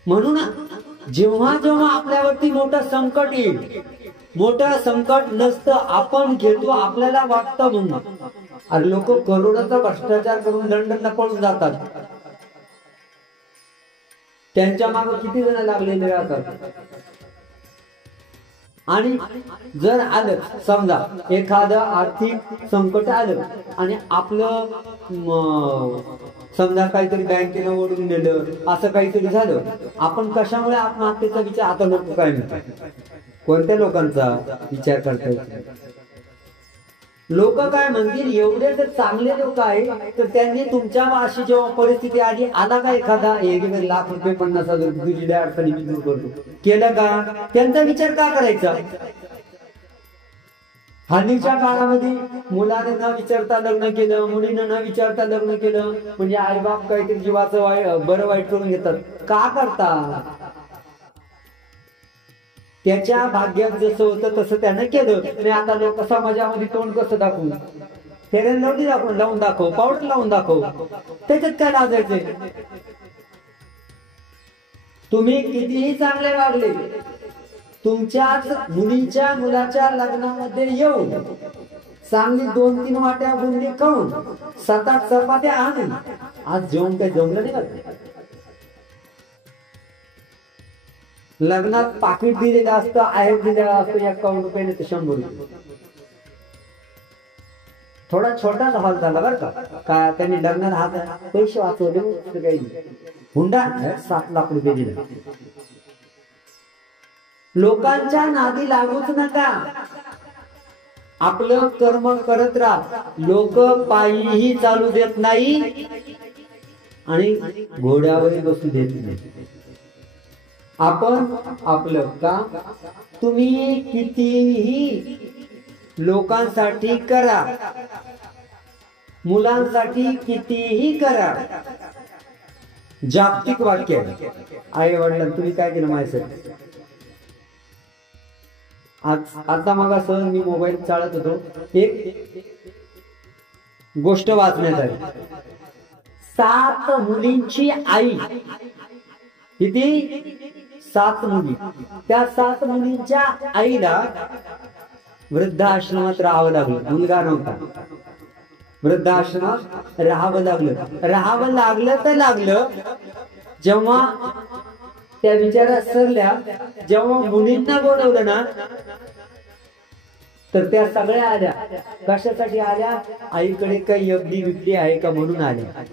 म्हणून जेव्हा जेव्हा आपल्यावरती मोठं संकट येईल, मोठं संकट नसतं, आपण घेतो आपल्याला वाटतं म्हणून. अरे लोक करोडाचा भ्रष्टाचार करून लंडनला पळून जातात, त्यांच्या मागे किती जण लागलेले राहतात. आणि जर आलं, समजा एखादं आर्थिक संकट आलं आणि आपलं समजा काहीतरी बँकेनं ओढून नेलं, असं काहीतरी झालं, आपण कशामुळे आत्महत्येचा विचार, आता लोक काय म्हणतात, कोणत्या लोकांचा विचार करतात? लोक काय म्हणतील, एवढे जर चांगले लोक आहेत तर त्यांनी तुमच्या अशी जेव्हा परिस्थिती आली, आला का एखादा 1 लाख रुपये 50,000 रुपये दिले, अडचणी मी दूर करतो, केलं का? त्यांचा विचार का करायचा? हल्लीच्या काळामध्ये मुलाने न विचारता लग्न केलं, मुलीनं न विचारता लग्न केलं, म्हणजे आईबाप काहीतरी जीवाचं बरं वाईट करून घेतात. का करतात? त्याच्या भाग्यात जसं होतं तसं त्यानं केलं. आणि आता लोक समाजामध्ये तोंड कसं दाखवून फेरन लवली लावून दाखव, पावडर लावून दाखव, त्याच्यात काय लाजायचंय? तुम्ही कितीही चांगले वागले, तुमच्याच मुलीच्या मुलाच्या लग्नामध्ये येऊन चांगली 2-3 वाट्या बुंदी खाऊन 7-8 चपात्या आणून आज जेवण काही जमलं नाही का? लग्नात पाकिट दिलेलं असतं, आहेर दिलेला असतो 51 रुपयाने ते 100 रुपये. थोडा छोटाच हॉल झाला बरं का, त्यांनी लग्नात हात पैसे वाचवले काही हुंडा 7 लाख रुपये दिले. लोकांच्या नादी लागूच नका, आपलं कर्म करत राहा. लोक पायीही चालू देत नाही आणि घोड्यावरही बसू देत नाही. आपण आपलं काम तुम्ही कितीही लोकांसाठी करा, मुलांसाठी कितीही करा. जागतिक वाक्य आहे. आई वडिलां तुम्ही काय केलं माझ्यासाठी? आता मग असं मी मोबाईल चालत होतो, एक गोष्ट वाचण्यात आली. 7 मुलींची आई, किती? 7 मुली. त्या 7 मुलींच्या आईला वृद्धाश्रमात राहावं लागलं. मुलगा नव्हता, वृद्धाश्रमात राहावं लागलं. राहावं लागलं तर लागलं. जेव्हा त्या बिचारा सरल्या, जेव्हा मुलींना बोलवलं ना, तर त्या सगळ्या आल्या. कशासाठी आल्या? आईकडे काही अगदी विकली आहे का म्हणून आल्या.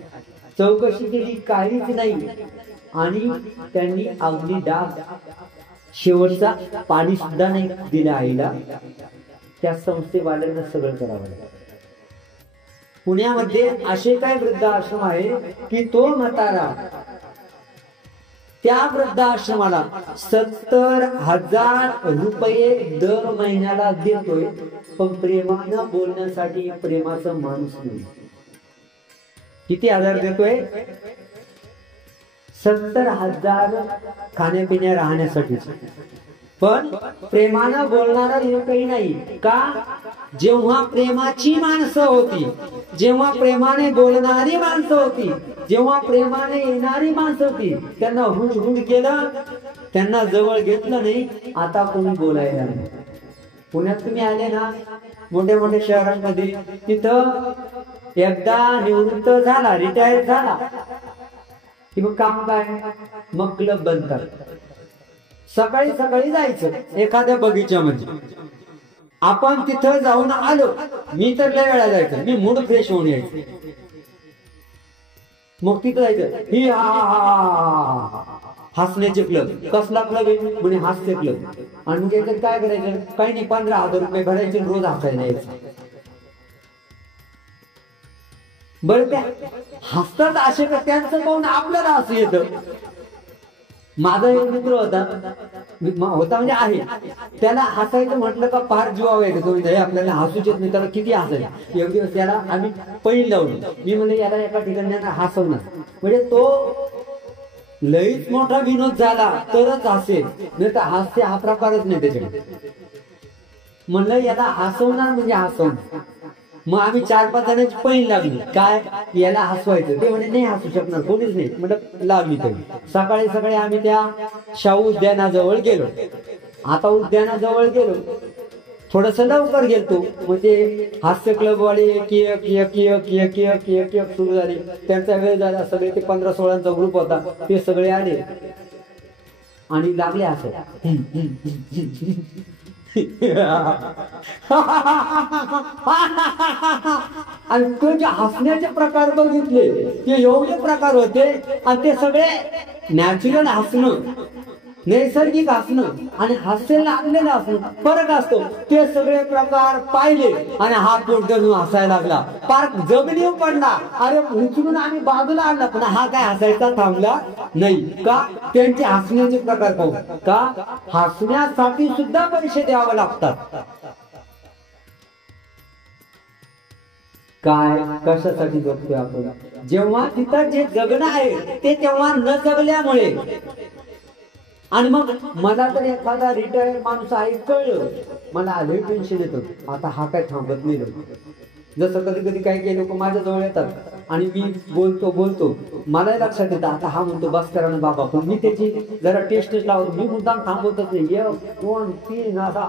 चौकशी केली, काहीच नाही. आणि त्यांनी अगदी डाग शेवटचा पाणी सुद्धा नाही दिलं आईला. त्या संस्थेवाल्यांना सगळं करावं लागलं. पुण्यामध्ये असे काय वृद्धाश्रम आहे की तो म्हातारा त्या वृद्धाश्रमाला 70,000 रुपये दर महिन्याला देतोय, पण प्रेमानं बोलण्यासाठी प्रेमाचं माणूस नाही. किती हजार देतोय? 70,000 खाण्यापिण्या राहण्यासाठी, पण प्रेमानं बोलणारा एकही नाही. का? जेव्हा प्रेमाची माणसं होती, जेव्हा प्रेमाने बोलणारी माणसं होती, जेव्हा प्रेमाने येणारी माणसं होती, त्यांना हुंड केलं, त्यांना जवळ घेतलं नाही. आता कोणी बोलायला नाही. पुण्यात तुम्ही आले ना, मोठ्या मोठ्या शहरांमध्ये, तिथं एकदा निवृत्त झाला, रिटायर झाला कि मग काम काय? मग क्लब बनतात. सकाळी सकाळी जायचं एखाद्या बगीच्यामध्ये. आपण तिथं जाऊन आलो, मी तर लय वेळा जायचं, मी मूड फ्रेश होऊन यायचं. मग तिथं जायचं, ही हसण्याचे क्लब. कसला क्लब आहे म्हणे? हास्य क्लब. आणि मग काय करायचं? काही नाही, 15,000 रुपये भरायचे, रोज हसायला यायचं. बरं, त्या हसतात असे का? त्यांचं पाहून आपल्याला हसू येतं. माझा एक मित्र होता म्हणजे आहे, त्याला हसायचं म्हटलं का फार जीवावर येतो. आपल्याला हसूच येत नाही, त्याला किती हसायचं. एक दिवस त्याला आम्ही पैल लावलं. मी म्हणले याला एका ठिकाणी हसवणार, म्हणजे तो लईच मोठा विनोद झाला तरच हसेल, नाही तर हास्य हा प्रकारच नाही त्याच्याकडे. म्हणलं याला हसवणार म्हणजे हसवणार. मग आम्ही 4-5 जणांची पैन लागली, काय याला हसवायचं. ते म्हणजे नाही हसू शकणार कोणीच नाही. म्हणजे लागली तरी सकाळी सकाळी आम्ही त्या शाहू उद्यानाजवळ गेलो. आता उद्यानाजवळ गेलो, थोडस लवकर गेलतो, म्हणजे हास्य क्लब वाले एक सुरू झाले. त्यांचा वेळ झाला, सगळे ते 15-16 ग्रुप होता, ते सगळे आले आणि लागले हसायला. आणि ते हसण्याचे प्रकार बघितले, ते एवढे प्रकार होते. आणि ते सगळे नॅचरल हसणं, नैसर्गिक हसणं आणि हास्य लागलेलं हसणं फरक असतो. ते सगळे प्रकार पाहिले आणि हात बोट धरून हसायला लागला, पार जमिनीवर पडला. अरे उचलून आम्ही बाजूला आणला, पण हा काय हसायचा थांबला नाही. का? त्यांचे हसण्याचे प्रकार पाहू. का? हसण्यासाठी सुद्धा पैसे द्यावे लागतात. काय? कशासाठी जगतोय आपण? जेव्हा तिथं जे जगणं आहे ते तेव्हा न जगल्यामुळे. आणि मग मला तर एखादा रिटायर माणूस आहे कळलं, मला आले टेन्शन येतं. आता हा काय थांबत नाही. जसं कधी कधी काही काही लोक माझ्या जवळ येतात आणि मी बोलतो मला लक्षात येतं आता हा म्हणतो बस करा ना बाबा, पण मी त्याची जरा टेस्ट लावतो, मी मुद्दाम थांबवतच नाही, 1 2 3 असा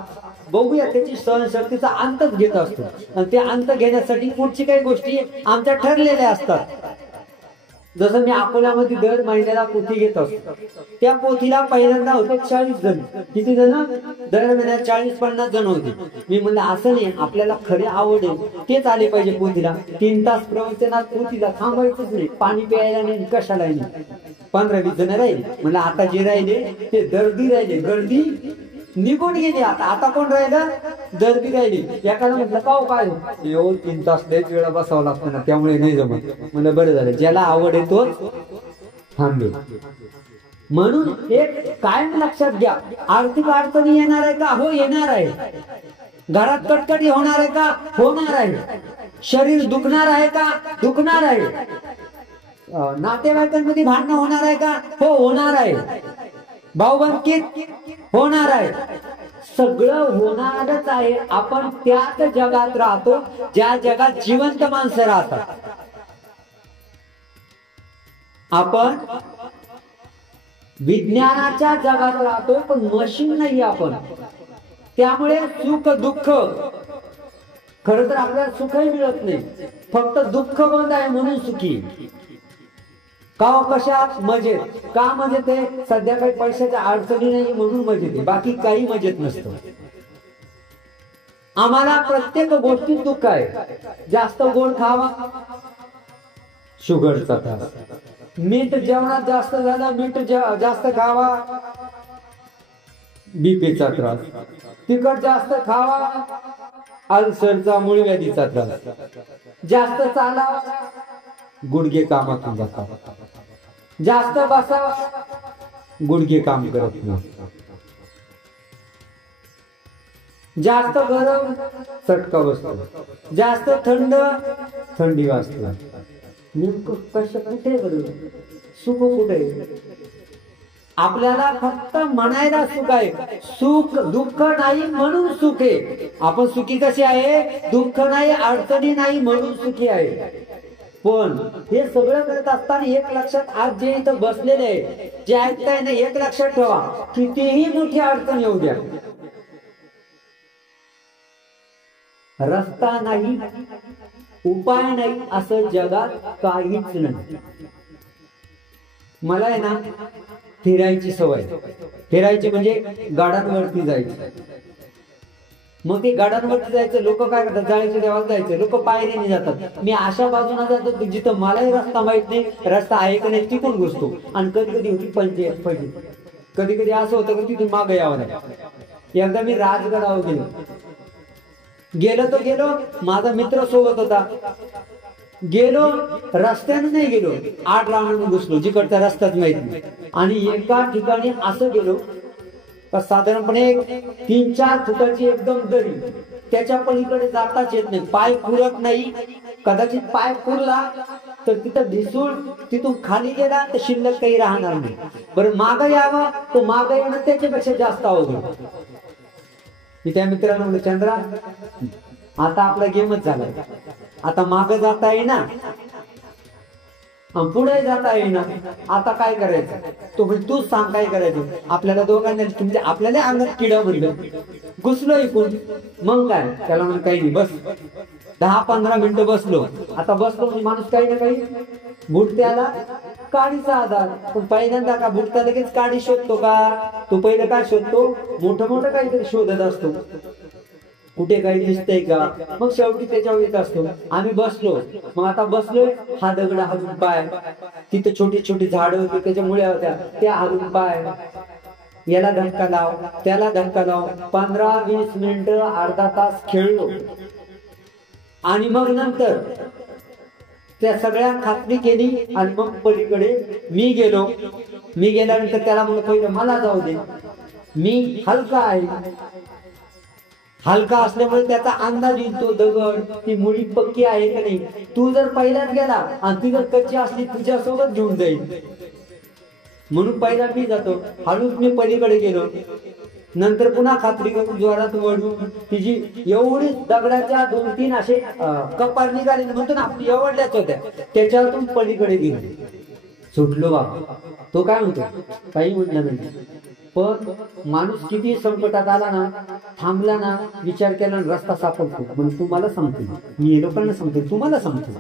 बघूया त्याची सहनशक्तीचा अंतच घेत असतो. आणि ते अंत घेण्यासाठी पुढची काही गोष्टी आमच्या ठरलेल्या असतात. जसं मी अकोल्यामध्ये दर महिन्याला पोथी घेत असतो, त्या पोथीला पहिल्यांदा होते 40 जण. किती जण? दर महिन्यात 40-50 जण होते. मी म्हणलं असं नाही, आपल्याला खरी आवड आहे तेच आले पाहिजे पोथीला. 3 तास प्रवचनात पोथीला थांबायचंच नाही, पाणी प्यायला नाही, कशाला नाही. 15-20 जण राहिले. म्हणलं आता जे राहिले ते दर्दी राहिले, गर्दी निघून गेली. आता कोण राहिलं? दर्दी राहिली. एखादं म्हटलं का काय 3 तास लयच वेळा बसावं लागतं ना, त्यामुळे नाही जमत. म्हणलं बरं झालं, ज्याला आवड आहे तोच थांबेल. म्हणून एक कायम लक्षात घ्या, आर्थिक अडचणी येणार आहे का? हो येणार आहे. घरात कटकटी होणार आहे का? होणार आहे. शरीर दुखणार आहे का? दुखणार आहे. नातेवाईकांमध्ये भांडणं होणार आहे का? हो होणार आहे. भाऊबंदकीत होणार आहे. सगळं होणारच आहे. आपण त्याच जगात राहतो ज्या जगात जिवंत माणसं राहतात. आपण विज्ञानाच्या जगात राहतो, पण मशीन नाही आपण. त्यामुळे सुख दुःख, खर तर आपल्याला सुखही मिळत नाही, फक्त दुःख बंद आहे म्हणून सुखी. का कशात? मजेत. का मजेत आहे? सध्या काही पैशाच्या अडचणी नाही म्हणून मजेत आहे, बाकी काही मजेत नसतं. आम्हाला प्रत्येक गोष्टीत दुःख आहे. जास्त गोड खावा, शुगरचा त्रास. मीठ जेवणात जास्त झालं, मीठ जास्त खावा, बीपीचा त्रास. तिखट जास्त खावा, अल्सरचा, मूळव्याधीचा त्रास. जास्त चाला, गुडघे कामातून जातात. जास्त बसा, गुडघे काम करत नाही. जास्त गरम, चटका बसतो. जास्त थंड, थंडी वाजते. नेमकं कसं कुठे बरं? सुख कुठे? आपल्याला फक्त म्हणायला सुख आहे. सुख दुःख नाही म्हणून सुख आहे. आपण सुखी कसे आहे? दुःख नाही, अडचणी नाही म्हणून सुखी आहे. पण हे सगळं करत असताना एक लक्षात, आज जे इथं बसलेले आहे, जे ऐकताय ना, एक लक्षात ठेवा, कितीही मोठी अडचण येऊ द्या, रस्ता नाही, उपाय नाही असं जगात काहीच नाही. मला आहे ना फिरायची सवय. फिरायची म्हणजे गाड्यांवरती जायचं. मग ते गाड्यांवरती जायचं. लोक काय करतात? जायचं देवाला जायचं, लोक पायरीने जातात. मी अशा बाजूने जातो जिथं मलाही रस्ता माहित नाही, रस्ता आहे का नाही तिथून घुसतो. आणि कधी कधी होती पंचायत पहिली. कधी कधी असं होतं की तिथून मागे यावं नाही. एकदा मी राजगडावर गेलो, माझा मित्र सोबत होता. गेलो, रस्त्याने नाही गेलो, 8 राऊंड घुसलो, जिकडचा रस्ताच माहित नाही. आणि एका ठिकाणी असं गेलो, साधारणपणे 3-4 फुटाची एकदम दरी, त्याच्या पलीकडे जाताच येत नाही, पाय पुरत नाही. कदाचित पाय पुरला तर तिथं ढिसूळ, तिथून खाली गेला तर शिल्लक काही राहणार नाही. बरं मागं यावं, तो मागं येणं त्याच्यापेक्षा जास्त अवघड. मी त्या मित्रांना म्हणलं, चंद्रा आता आपला गेमच झालाय, आता मागं जाता येईना, पुढे जाता येईना, आता काय करायचं? तो म्हणजे तूच सांग काय करायचं. आपल्याला दोघांना म्हणजे आपल्याला अंगात किडा म्हणलं, घुसलो इकून. मग काय त्याला म्हणून काही नाही, बस 10-15 मिनिटं बसलो. आता बसलो माणूस काही ना काही बुडत्याला काडीचा आधार. पण पहिल्यांदा का बुडता लगेच काडी शोधतो का? तो पहिलं काय शोधतो? मोठं काहीतरी शोधत असतो, कुठे काही दिसतंय का, मग शेवटी त्याच्यावर येत असतो. आम्ही बसलो, मग आता बसलोय, हा दगड हलून पाय, तिथे छोटी छोटी झाडं होती त्याच्या मुळ्या होत्या, त्या हलून पाय, याला धक्का लाव, त्याला धक्का लाव. 15-20 मिनिटं, अर्धा तास खेळलो. आणि मग नंतर त्या सगळ्या खात्री केली. आणि मग पलीकडे मी गेलो. मी गेल्यानंतर त्याला म्हणलं, पहिलं मला जाऊ दे, मी हलका आहे. हलका असल्यामुळे त्याचा अंदाज येतो, दगड ती मुळी पक्की आहे का नाही. तू जर पहिल्याच गेला आणि ती जर कच्ची असली तुझ्यासोबत घेऊन जाईल, म्हणून पहिला मी जातो. हळूच मी पलीकडे गेलो. नंतर पुन्हा खात्री करून जोरात वळून तिची एवढी दगडाच्या 2-3 असे कपार निघाले म्हणतो ना, आपली एवढल्याच होत्या, त्याच्यातून पलीकडे गेली. सुटलो बाबा. तो काय म्हणतो, काही म्हटलं नाही. पण माणूस किती संकटात आला ना, थांबला ना, विचार केला ना, रस्ता सापडतो. म्हणून तुम्हाला सांगतो, मी लोकांना सांगतो, तुम्हाला सांगतो.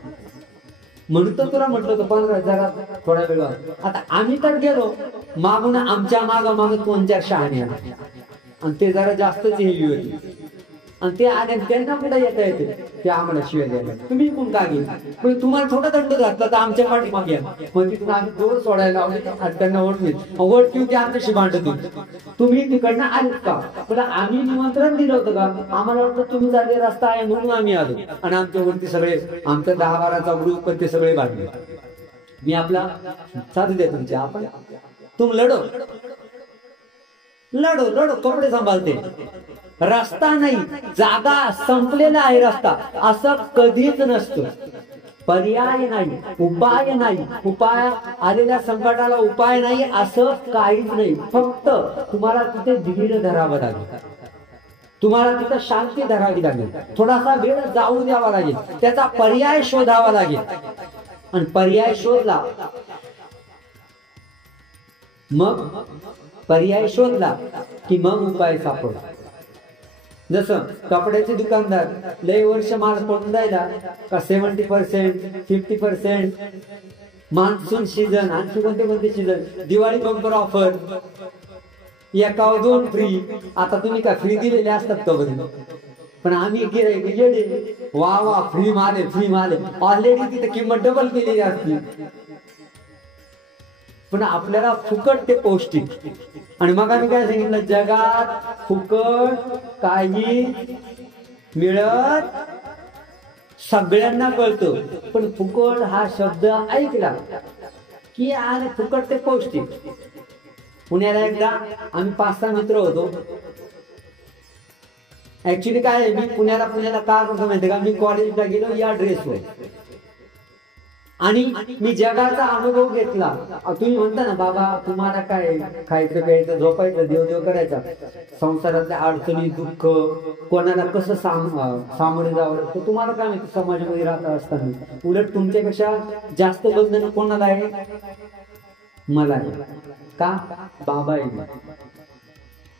म्हणून तर तुला म्हटलं होतं 15 जरा थोड्या वेळ. आता आम्ही तर गेलो मागून, आमच्या माग 2-4 शहाणे आले आणि ते जरा जास्तच हेवी होते. आणि ते आले, त्यांना कुठे येता येते, ते आम्हाला शिवाय द्यायला. तुम्ही कोण का गेले, पण तुम्हाला थोडा दंड घातला तर आमच्या पाठीमागे या. मग तिथून आम्ही दोर सोडायला लावले, त्यांना ओळखले. ओळखी ते आमच्याशी भांडत होते, तुम्ही तिकडनं आलेत का, पण आम्ही निमंत्रण दिलं होतं का, आम्हाला वाटतं तुम्ही चालले रस्ता आहे म्हणून आम्ही आलो. आणि आमच्यावरती सगळे, आमच्या 10-12चा ग्रुप पण ते सगळे भांडले. मी आपला साधू द्या तुमचे, आपण तुम लढो लढो लढो, कपडे सांभाळते. रस्ता नाही, जागा संपलेला आहे रस्ता, असं कधीच नसतं. पर्याय नाही, उपाय नाही, उपाय आलेल्या संकटाला उपाय नाही असं काहीच नाही. फक्त तुम्हाला तिथे धीर धरावं लागेल, तुम्हाला तिथं शांती धरावी लागेल, थोडासा वेळ जाऊ द्यावा लागेल, त्याचा पर्याय शोधावा लागेल. आणि पर्याय शोधला, मग पर्याय शोधला की मग उपाय सापडतो. जसं कपड्याचे दुकानदार लय वर्ष माल पडून जायला का 70%, 50%, मान्सून सीझन, आणखी कोणते सीझन, दिवाळी बंपर ऑफर, एकावर 2 फ्री. आता तुम्ही का फ्री दिलेले असतात का बरं, पण आम्ही गेले वा वा फ्री माले, फ्री माले, ऑलरेडी तिथे किंमत डबल केलेली असते. पण आपल्याला फुकट ते पौष्टिक. आणि मग आम्ही काय सांगितलं, जगात फुकट काही मिळत सगळ्यांना कळतो, पण फुकट हा शब्द ऐकला की आले फुकट ते पौष्टिक. पुण्याला एकदा आम्ही 5-6 मित्र होतो. ऍक्च्युली काय, मी पुण्याला का करतो माहितीये का, मी कॉलेजला गेलो या ड्रेसवर आणि मी जगाचा अनुभव घेतला. तुम्ही म्हणता ना बाबा तुम्हाला काय खायचं प्यायचं झोपायचं देव करायचा, संसारातल्या अडचणी दुःख कोणाला कसं सामोरे जावं, तर तुम्हाला काय माहिती समाजामध्ये राहत असताना. उलट तुमच्यापेक्षा जास्त बंधन कोणाला आहे, मला आहे. का, बाबा आहे.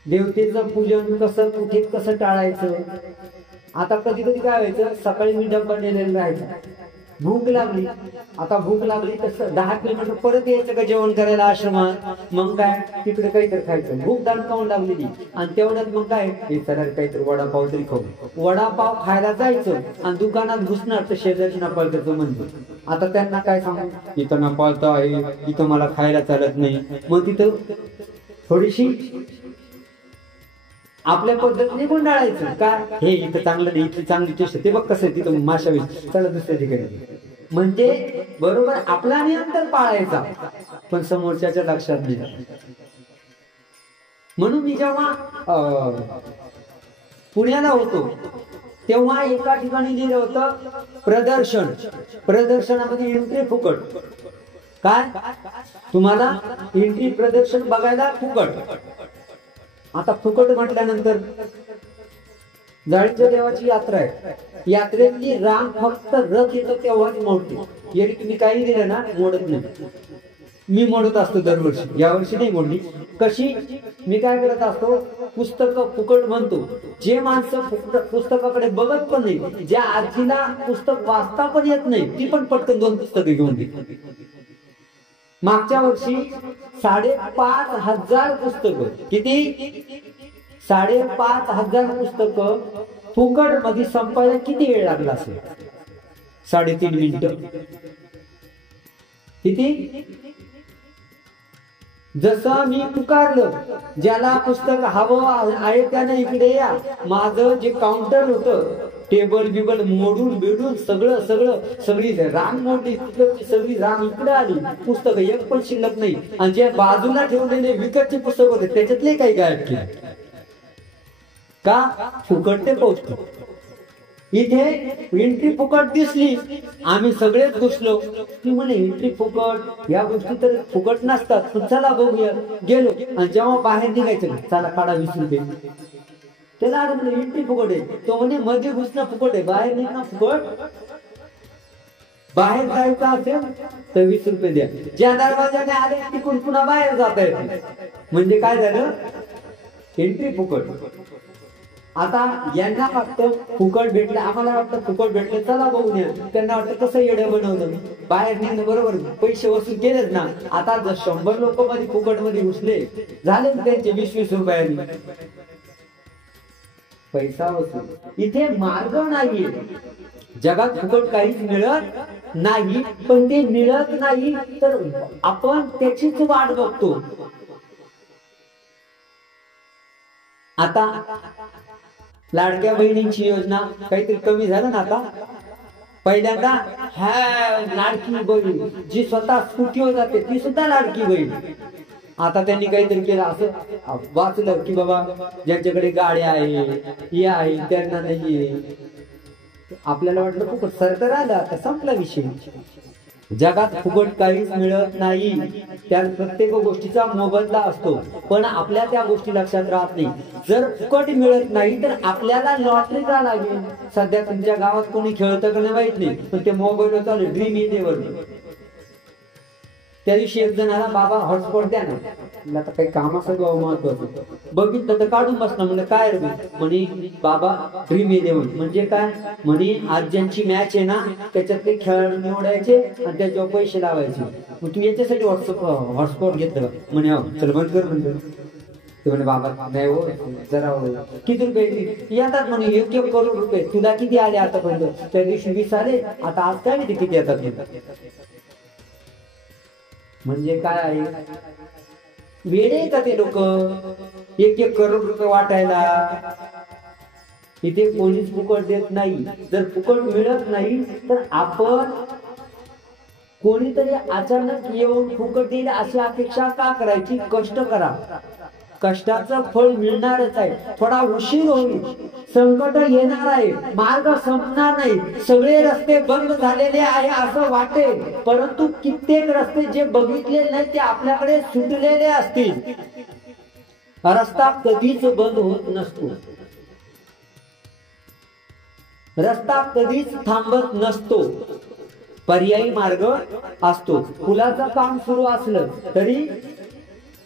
देवतेचं पूजन कसं कुठे कसं टाळायचं. आता कधी कधी काय व्हायचं, सकाळी मी डब्बा नेलेला राहायचा, भूक लागली, आता भूक लागली तर 10 किलोमीटर परत यायचं का जेवण करायला आश्रमात. मग काय तिकडे काहीतरी खायचं, भूक दणकावून लागलेली. आणि तेवढ्यात मग काय, काहीतरी वडापाव तरी खाऊ. वडापाव खायला जायचं आणि दुकानात घुसणार तर शेजारची नपाळतं म्हणतो. आता त्यांना काय सांगू, इथं नपाळतं आहे, इथं मला खायला चालत नाही. मग तिथं थोडीशी आपल्या पद्धतीने गुंडाळायचं का, हे इथं चांगलं नाही, इथली चांगली टेस्ट, ते बघ कसं तिथं माशा वेळ, चला दुसऱ्या ठिकाणी. म्हणजे बरोबर आपला नियम तर पाळायचा, पण समोरच्याच्या लक्षात नाही. म्हणून मी जेव्हा पुण्याला होतो तेव्हा एका ठिकाणी लिहिलं होतं प्रदर्शन, प्रदर्शनामध्ये एंट्री फुकट. काय, तुम्हाला एंट्री प्रदर्शन बघायला फुकट. आता फुकट म्हटल्यानंतर जाळीच्या देवाची यात्रा आहे, यात्रेतली रांग फक्त रथ येतो तेव्हाच मोडते. येरी तुम्ही काही दिलं ना मोडत नाही. मी मोडत असतो दरवर्षी, यावर्षी नाही मोडली. कशी, मी काय करत असतो, पुस्तकं फुकट म्हणतो. जे माणसं पुस्तकाकडे बघत पण नाही, ज्या आजीला पुस्तक वाचता पण येत नाही, ती पण पटकन 2 पुस्तकं घेऊन देते. मागच्या वर्षी 5,500 पुस्तकं, किती, 5,500 पुस्तकं फुकट मध्ये संपायला किती वेळ लागला असेल, 3.5 मिनिटं. किती, जसं मी पुकारलं, ज्याला पुस्तक हवं आहे त्याने इकडे या. माझं जे काउंटर होतं, टेबल बिबल मोडून बिडून सगळी रांग मोडली, सगळी रांग इकडे आली, पुस्तक एक पण शिल्लक नाही. आणि जे बाजूला ठेवलेले विकतचे पुस्तक होते त्याच्यातले काही गायब केले. का, फुकट ते पौष्टिक. इथे एंट्री फुकट दिसली, आम्ही सगळेच घुसलो. ती म्हणे एंट्री फुकट, या गोष्टी तर फुकट नसतात, पण चला बघूया. गेलो आणि जेव्हा बाहेर निघायचं, चला काढा 20 रुपये. त्याला म्हणलं एंट्री फुकट आहे. तो म्हणे मध्ये घुसणं फुकट आहे, बाहेर निघणं फुकट. बाहेर जायचं असेल तर 20 रुपये द्या. ज्या दरवाजाने आले तिकडून पुन्हा बाहेर जाता येत. म्हणजे काय झालं, एंट्री फुकट. आता यांना वाटतं फुकट भेटलं, आम्हाला वाटतं फुकट भेटलं, चला बघून या. त्यांना वाटतं कसं येडं बनवलं, बाहेर निघणं बरोबर, पैसे वसूल केलेच ना. आता जर 100 लोक मध्ये फुकट मध्ये घुसले, झाले त्यांचे 20-20 रुपयांनी पैसा वसूल. इथे मार्ग नाहीये. जगात फुकट काहीच मिळत नाही, पण ते मिळत नाही तर आपण त्याचीच वाट बघतो. आता लाडक्या बहिणींची योजना काहीतरी कमी झालं ना. आता पहिल्यांदा लाडकी बहीण, जी स्वतः स्कूटीवर जाते ती सुद्धा लाडकी बहीण. आता त्यांनी काहीतरी केलं, असं वाचलं की बाबा ज्यांच्याकडे गाड्या आहे, हे आहे, त्यांना नाहीये. आपल्याला वाटलं फुकट, सरकार आलं, आता संपला विषय. जगात फुकट काहीच मिळत नाही. त्या प्रत्येक गोष्टीचा मोबदला असतो, पण आपल्या त्या गोष्टी लक्षात राहत नाही. जर फुकट मिळत नाही तर आपल्याला लॉटरी का लागेल. सध्या तुमच्या गावात कोणी खेळतं का नाही माहित नाही, पण ते मोबाईल चालू ड्रीम इलेव्हन. त्या दिवशी एक जण आला, बाबा हॉटस्पॉट द्या ना. आता काही काम असं महत्वाचं बघितलं तर काढून बसणं. म्हणजे काय म्हणे, बाबा ड्रीम इलेव्हन म्हणजे काय म्हणे, आज ज्यांची मॅच आहे ना त्याच्यात ते खेळाडू निवडायचे आणि त्याच्यावर पैसे लावायचे. मग तू याच्यासाठी हॉटस्पॉट घेतलं म्हणे, चल बंद कर म्हणतो. ते म्हणे बाबा नाही हो, जरा किती रुपये येतात म्हणे, 1 करोड रुपये. तुला किती आले आतापर्यंत. त्या दिवशी 20 आले, आता आज काय किती येतात. म्हणजे काय आहे, वेडे का ते लोक. 1 करोड रुपये वाटायला. इथे कोणीच फुकट देत नाही. जर फुकट मिळत नाही तर आपण कोणीतरी अचानक येऊन फुकट देईल अशी अपेक्षा का करायची. कष्ट करा, कष्टाचं फळ मिळणारच आहे. थोडा उशीर होईल, संकट येणार आहे, मार्ग संपणार नाही, सगळे रस्ते बंद झालेले आहे असं वाटेल, परंतु कित्येक रस्ते जे बघितले नाही ते आपल्याकडे सुटलेले असतील. रस्ता कधीच बंद होत नसतो, रस्ता कधीच थांबत नसतो, पर्यायी मार्ग असतो. पुलाचं काम सुरू असलं तरी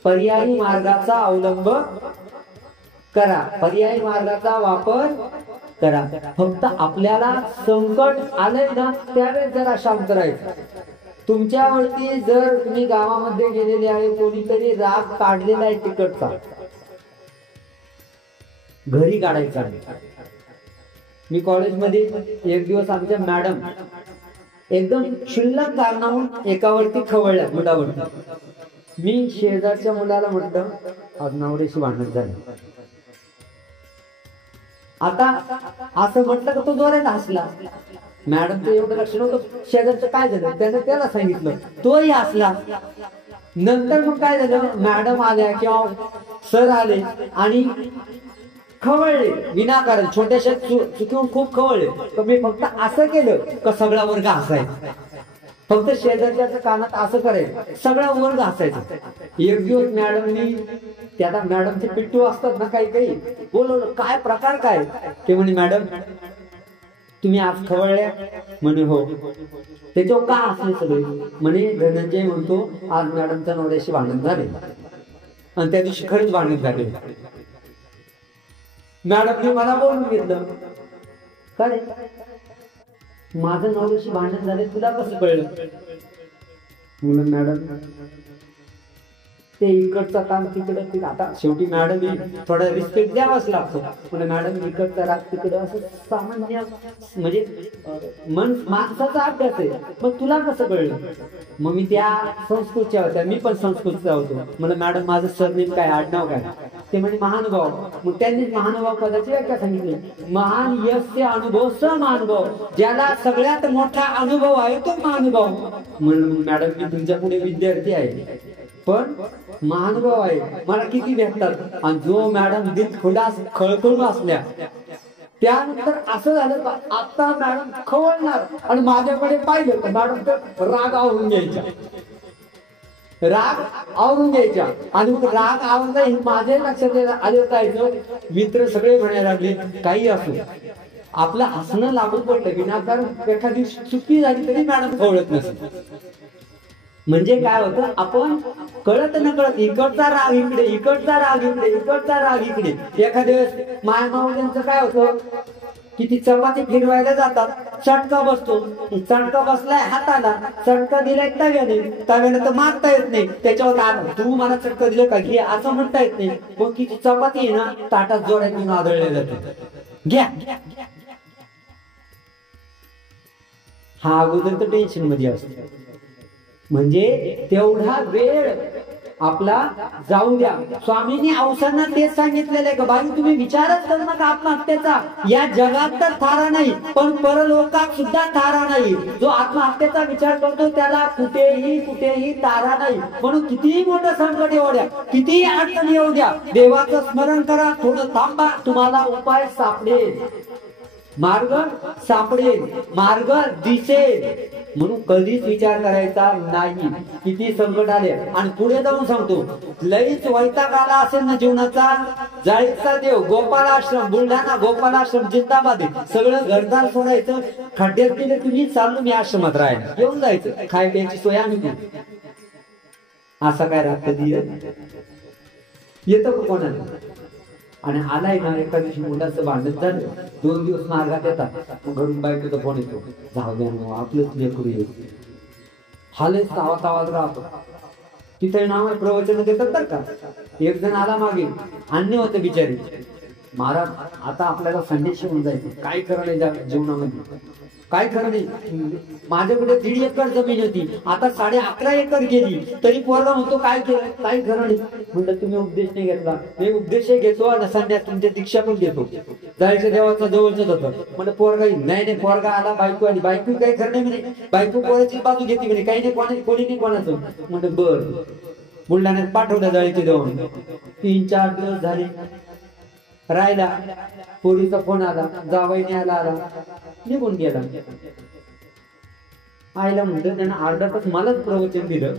पर्यायी मार्गाचा अवलंब करा, पर्यायी मार्गाचा वापर करा. फक्त आपल्याला संकट आलंय ना त्यावेळेस जरा शांत राहायचं. तुमच्यावरती जर तुम्ही गावामध्ये गेलेले आहे, कोणीतरी राग काढलेला आहे तिकडचा, घरी काढायचा. मी कॉलेजमध्ये एक दिवस आमच्या मॅडम एकदम क्षुल्लक कारणावरून एकावरती खवळल्या, मुलावरती. मी शेजारच्या मुलाला म्हटलं, आज नवऱ्याशी भांडण झालं. आता असं म्हटलं का तो जोराने हसला. मॅडम ते एवढं लक्ष नव्हतं शेजारचं काय झालं, त्यानं त्याला सांगितलं, तोही हसला. नंतर मग काय झालं, मॅडम आल्या किंवा सर आले आणि खवळले विनाकारण, छोट्याशा चुकीहून खूप खवळले. तर मी फक्त असं केलं का सगळा वर्ग हसायचा. फक्त शेजारच्या कानात असं करायचं, सगळा वर्ग हसायचा. एक दिवस मॅडमनी, त्याला मॅडमचे पिट्टू असतात ना काही काही, बोलवलं, काय प्रकार काय. ते म्हणे, मॅडम तुम्ही आज खवळल्या. म्हणे हो. त्याच्यावर का हसले सगळे. म्हणे धनंजय म्हणतो आज मॅडमच्या नवऱ्याशी भांडण झाले. आणि त्या दिवशी खरंच भांडण झाले. मॅडमने मला बोलून घेतलं, का रे माझं नवऱ्याशी भांडण झाले तुला कसं कळलं. म्हणून मॅडम ते इकडचं काम तिकडं. आता शेवटी मॅडम थोडा रिस्पेक्ट द्यावाच लागतो. म्हणजे मॅडम इकडचा राग तिकडं, असं सामान्य म्हणजे माणसाचा अभ्यास आहे. मग तुला कसं कळलं. मग मी त्या संस्कृतच्या होत्या, मी पण संस्कृतचा होतो. म्हणजे मॅडम माझं सरनेम काय, आडनाव काय. ते म्हणजे महानुभाव. मग त्यांनीच महानुभाव पदाची व्याख्या सांगितली, महान यस्य अनुभव स महानुभाव, ज्याला सगळ्यात मोठा अनुभव आहे तो महानुभाव. म्हणून मॅडम मी तुमच्या पुढे विद्यार्थी आहे पण महानुभाव आहे, मला किती भेटतात. आणि जो मॅडम दिल खुलास खळखळून असल्या त्यानंतर असं झालं आता मॅडम खवळणार आणि माझ्याकडे पाहिलं तर मॅडम तर राग आवरून घ्यायच्या, राग आवरून घ्यायच्या. आणि मग राग आवरला हे माझ्या लक्षात आलं जायचं. मित्र सगळे म्हणायला लागले काही असो आपलं हसणं लागून पडलं विनाकारण एखादी चुकी झाली तरी मॅडम खवळत नसते. म्हणजे काय होतं, आपण कळत न कळत इकडचा राग इकडे, इकडचा राग इकडे, इकडचा राग इकडे. एखाद्या वेळेस मायमावल्यांचं काय होतं की ती चपाती फिरवायला जातात, चटका बसतो, चटका बसलाय हाताला, चटका दिलाय तव्याने, तव्याने तर मारता येत नाही, त्याच्यावर तू मला चटका दिलं का घे असं म्हणता येत नाही. पण किती चपाती आहे ना ताटात जोड्यातून आदळले जाते, घ्या. हा अगोदर तर टेन्शन मध्ये असतो. म्हणजे तेवढा वेळ आपला जाऊ द्या. स्वामींनी औषधांना तेच सांगितलेलं आहे का बाई तुम्ही विचारच करू नका आत्महत्येचा. या जगात तर थारा नाही पण परलोकात सुद्धा थारा नाही. जो आत्महत्येचा विचार करतो त्याला कुठेही तारा नाही. म्हणून कितीही मोठं संकट येऊ द्या, कितीही अडचण येऊ द्या, देवाचं स्मरण करा, थोडं थांबा, तुम्हाला उपाय सापडेल, मार्ग सापडेल, मार्ग दिसेल. म्हणून कधीच विचार करायचा नाही किती संकट आले. आणि पुढे जाऊन सांगतो लईच वैताग आला असेल ना जीवनाचा, जाळीचा देव गोपालाश्रम बुलढाणा, गोपालाश्रम जिंदाबाद, सगळं घरदार सोडायचं, खड्ड्यात गेले तुम्ही चाललो मी आश्रमात राहायला, येऊन जायचं, खाय प्यायची सोय आम्ही करू. असा काय राग कधी येतो कोणाला. आणि आलाय ना एका दिवशी मुलाचं भांडण झालं, 2 दिवस मार्गात येतात, घरून बायकोचा फोन येतो, जाऊ द्या आपलंच लेकरू येईल, हालेच आवाज राहतो. तिथे नाव प्रवचन देतात बरं का. एक जण आला मागे, अन्य होते बिचारी, महाराज आता आपल्याला संदेश होऊन जायचं, काय खरं नाही जीवनामध्ये, काय खरं नाही. माझ्याकडे 1.5 एकर जमीन होती, आता 11.5 एकर गेली, तरी पोरगा म्हणतो काय केलं, काय खरं नाही. म्हणलं तुम्ही उपदेश नाही घेतला. मी उपदेश घेतो आणि संन्यास तुमच्या दीक्षा पण घेतो, जायचं देवाचा जवळच होतं. म्हणलं पोरगा नाही, पोरगा आला, बायको आली, बायको काही खरं नाही म्हणे, बायको पोराची बाजू घेते म्हणे, काही नाही कोणी नाही कोणाचं. म्हणलं बर. बुलढाण्यात पाठवलं जायचे देऊन, 3-4 दिवस झाले राहिला, पोरीचा फोन आला, जावईने आला, निघून गेला. आईला म्हणलं त्यानं अर्धा तास मलाच प्रवचन दिलं,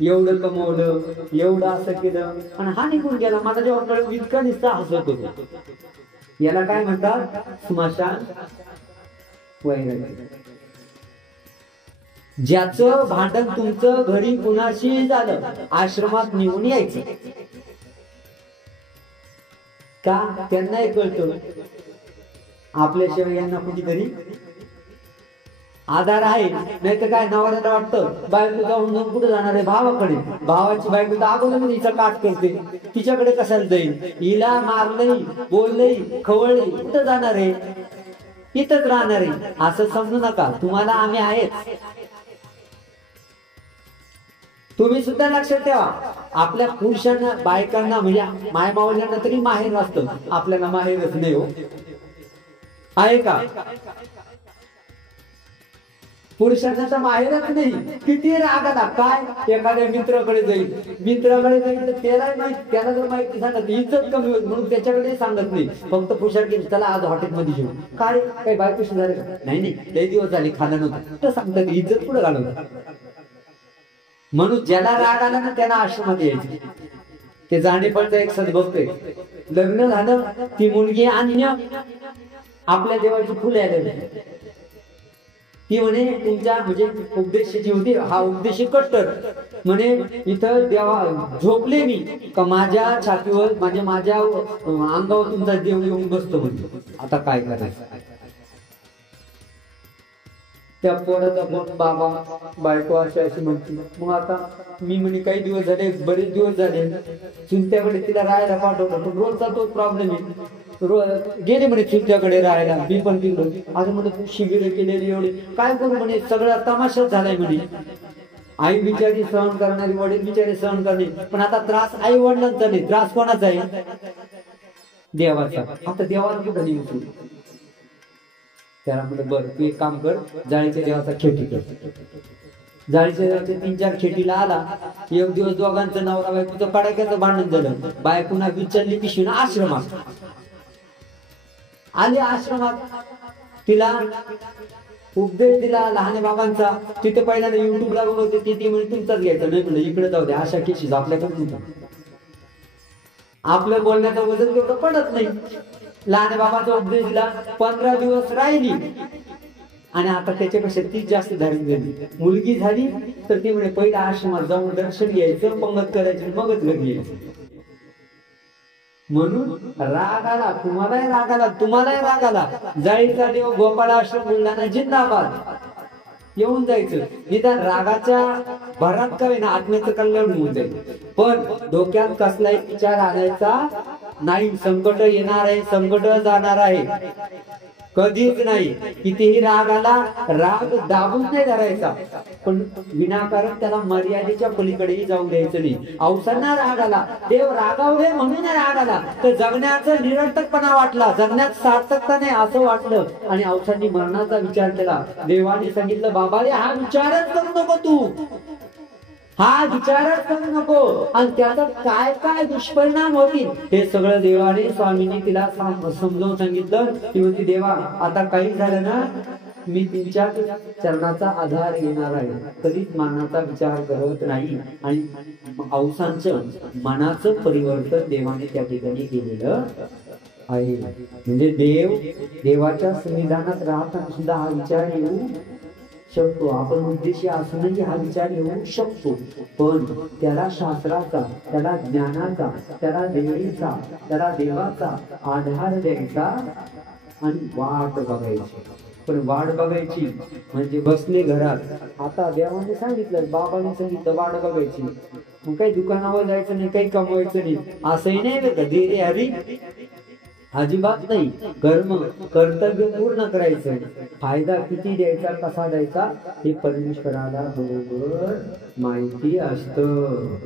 एवढं कमवलं, एवढं असं केलं, आणि हा निघून गेला. मला जेव्हा कळलं इतका निस्ता हसत होतो. याला काय म्हणतात, स्मशान वैराग्य. ज्याचं भांडण तुमचं घरी कुणाशी झालं, आश्रमात निघून यायचं. का त्यांना एक कळतं आपल्याशिवाय यांना कुठेतरी आधार आहे. नाही तर काय नवऱ्याला वाटतं बायको जाऊन कुठे जाणार आहे, भावाकडे. भावाची बायको तर अगोदर हिचा काट करते, तिच्याकडे कशाला जाईल, हिला मारलंय, बोललंय, खवळलंय, कुठं जाणार आहे, इथंच राहणार आहे. असं समजू नका, तुम्हाला आम्ही आहेत. तुम्ही सुद्धा लक्षात ठेवा, आपल्या पुरुषांना बायकांना म्हणजे मायमावल्यांना तरी माहेर असतं, आपल्याला माहेरच नाही हो, आहे का. पुरुषांना तर माहेरच नाही. किती राग आला काय, एखाद्या मित्राकडे जाईल तर त्याला माहित, त्याला जर माहिती सांगत इज्जत कमी होईल म्हणून त्याच्याकडे सांगत नाही. फक्त पुरुषात गेली त्याला आज हॉटेलमध्ये जेवण, काय काही बायकोशी झाले का, नाही लय दिवस झाले खाणं नव्हतं, तर सांगतात इज्जत पुढे घालवतात. म्हणून ज्याला राग आला ना त्याला आश्रमात यायचे. ते जाणेपणचा एक सद्भक्त आहे, लग्न झालं, ती मुलगी अन्य, आपल्या देवाची फुले आले, ती म्हणे तुमच्या म्हणजे उपदेशाची होती, हा उपदेश कट्टर म्हणे, इथं देवा झोपले मी का माझ्या छातीवर माझ्या अंगावर तुमचा देव येऊन बसतो म्हणजे. आता काय करायचं. त्या पोराचा फोन, बाबा बायको अशी म्हणते. मग आता मी म्हणे काही दिवस झाले, बरेच दिवस झाले, चुलत्याकडे तिला राहायला पाठवलं, पण रोजचा तोच प्रॉब्लेम आहे. गेले म्हणे चुलत्याकडे राहायला, मी पण गेलो. आता म्हणे तू शिबिरे केलेली एवढी काय करू म्हणे, सगळा तमाशाच झालाय म्हणे. आई बिचारी सहन करणारी, वडील बिचारी सहन करणे, पण आता त्रास आई वडिलांचा नाही, त्रास कोणाचा आहे, देवाचा. आता देवाला कुठं नाही उचलू. त्याला म्हटलं बरं तू एक काम कर, जाळीच्या देवाचा खेटी कर. जाळीच्या देवाच्या 3-4 खेटीला आला. एक दिवस दोघांचं नवरा बायकोचं पडाक्याचं भांडण झालं, बायकोना विचारली पिशवीनं आश्रमात. आली आश्रमात, तिला उपदेश दिला लहान बाबांचा. तिथे पहिल्यांदा युट्यूबला बघत होती, ती म्हणजे तुमचाच घ्यायचा नाही, म्हणजे इकडे जाऊ दे, अशा केसेस आपल्याकडे आपलं बोलण्याचं वजन तेवढं पडत नाही. लहान बाबाचा उपदेश दिला, 15 दिवस राहिली आणि आता त्याच्यापेक्षा तीच जास्त धारण झाली. मुलगी झाली तर ती म्हणे पहिल्या आश्रमात जाऊन दर्शन घ्यायचं, पंगत करायची, मगच घरी यायचं. म्हणून राग आला, तुम्हालाही राग आला, तुम्हालाही राग आला, जाळीचा देव गोपाळ आश्रम बुलढाणा जिंदाबाद, येऊन जायचं. निदान रागाच्या भरात का ना आत्म्याचं कल्याण होऊन जाईल. पण डोक्यात कसलाही विचार आणायचा नाही. संकट येणार आहे, संकट जाणार आहे, कधीच नाही. कितीही राग आला, राग दाबून नाही धरायचा, पण विनाकारण त्याला मर्यादेच्या पलीकडेही जाऊ द्यायचं नाही. औसांना राग आला, देव रागावले म्हणून राग आला, तर जगण्याचं निरर्थकपणा वाटला, जगण्यात सार्थकता नाही असं वाटलं आणि औसांनी मरणाचा विचार केला. देवाने सांगितलं, बाबा रे हा विचारच करू नको, तू हा विचारच करू नको, आणि त्याचा काय काय दुष्परिणाम होतील हे सगळं देवाने स्वामींनी तिला समजावून सांगितलं. ती म्हणते, देवा आता काही झालं ना, मी तुमच्या चरणाचा आधार घेणार आहे, कधीच मनाचा विचार करत नाही. आणि औसांचं मनाचं परिवर्तन देवाने त्या ठिकाणी केलेलं आहे. म्हणजे देवाच्या संविधानात राहताना सुद्धा हा विचार येऊ शकतो. आपण उद्देशी असूनही हा विचार येऊ शकतो, पण त्याला शास्त्राचा, त्याला ज्ञानाचा, त्याला देवीचा, त्याला देवाचा आधार द्यायचा आणि वाट बघायची. पण वाट बघायची म्हणजे बसले घरात. आता देवाने सांगितलं, बाबाने सांगितलं वाट बघायची, मग काही दुकानावर जायचं नाही, काही कमवायचं नाही, असंही नाही कधी रे हरी, अजिबात नाही. कर्म कर्तव्य पूर्ण करायचं. फायदा किती द्यायचा, कसा द्यायचा हे परमेश्वराला बरोबर माहिती असतं.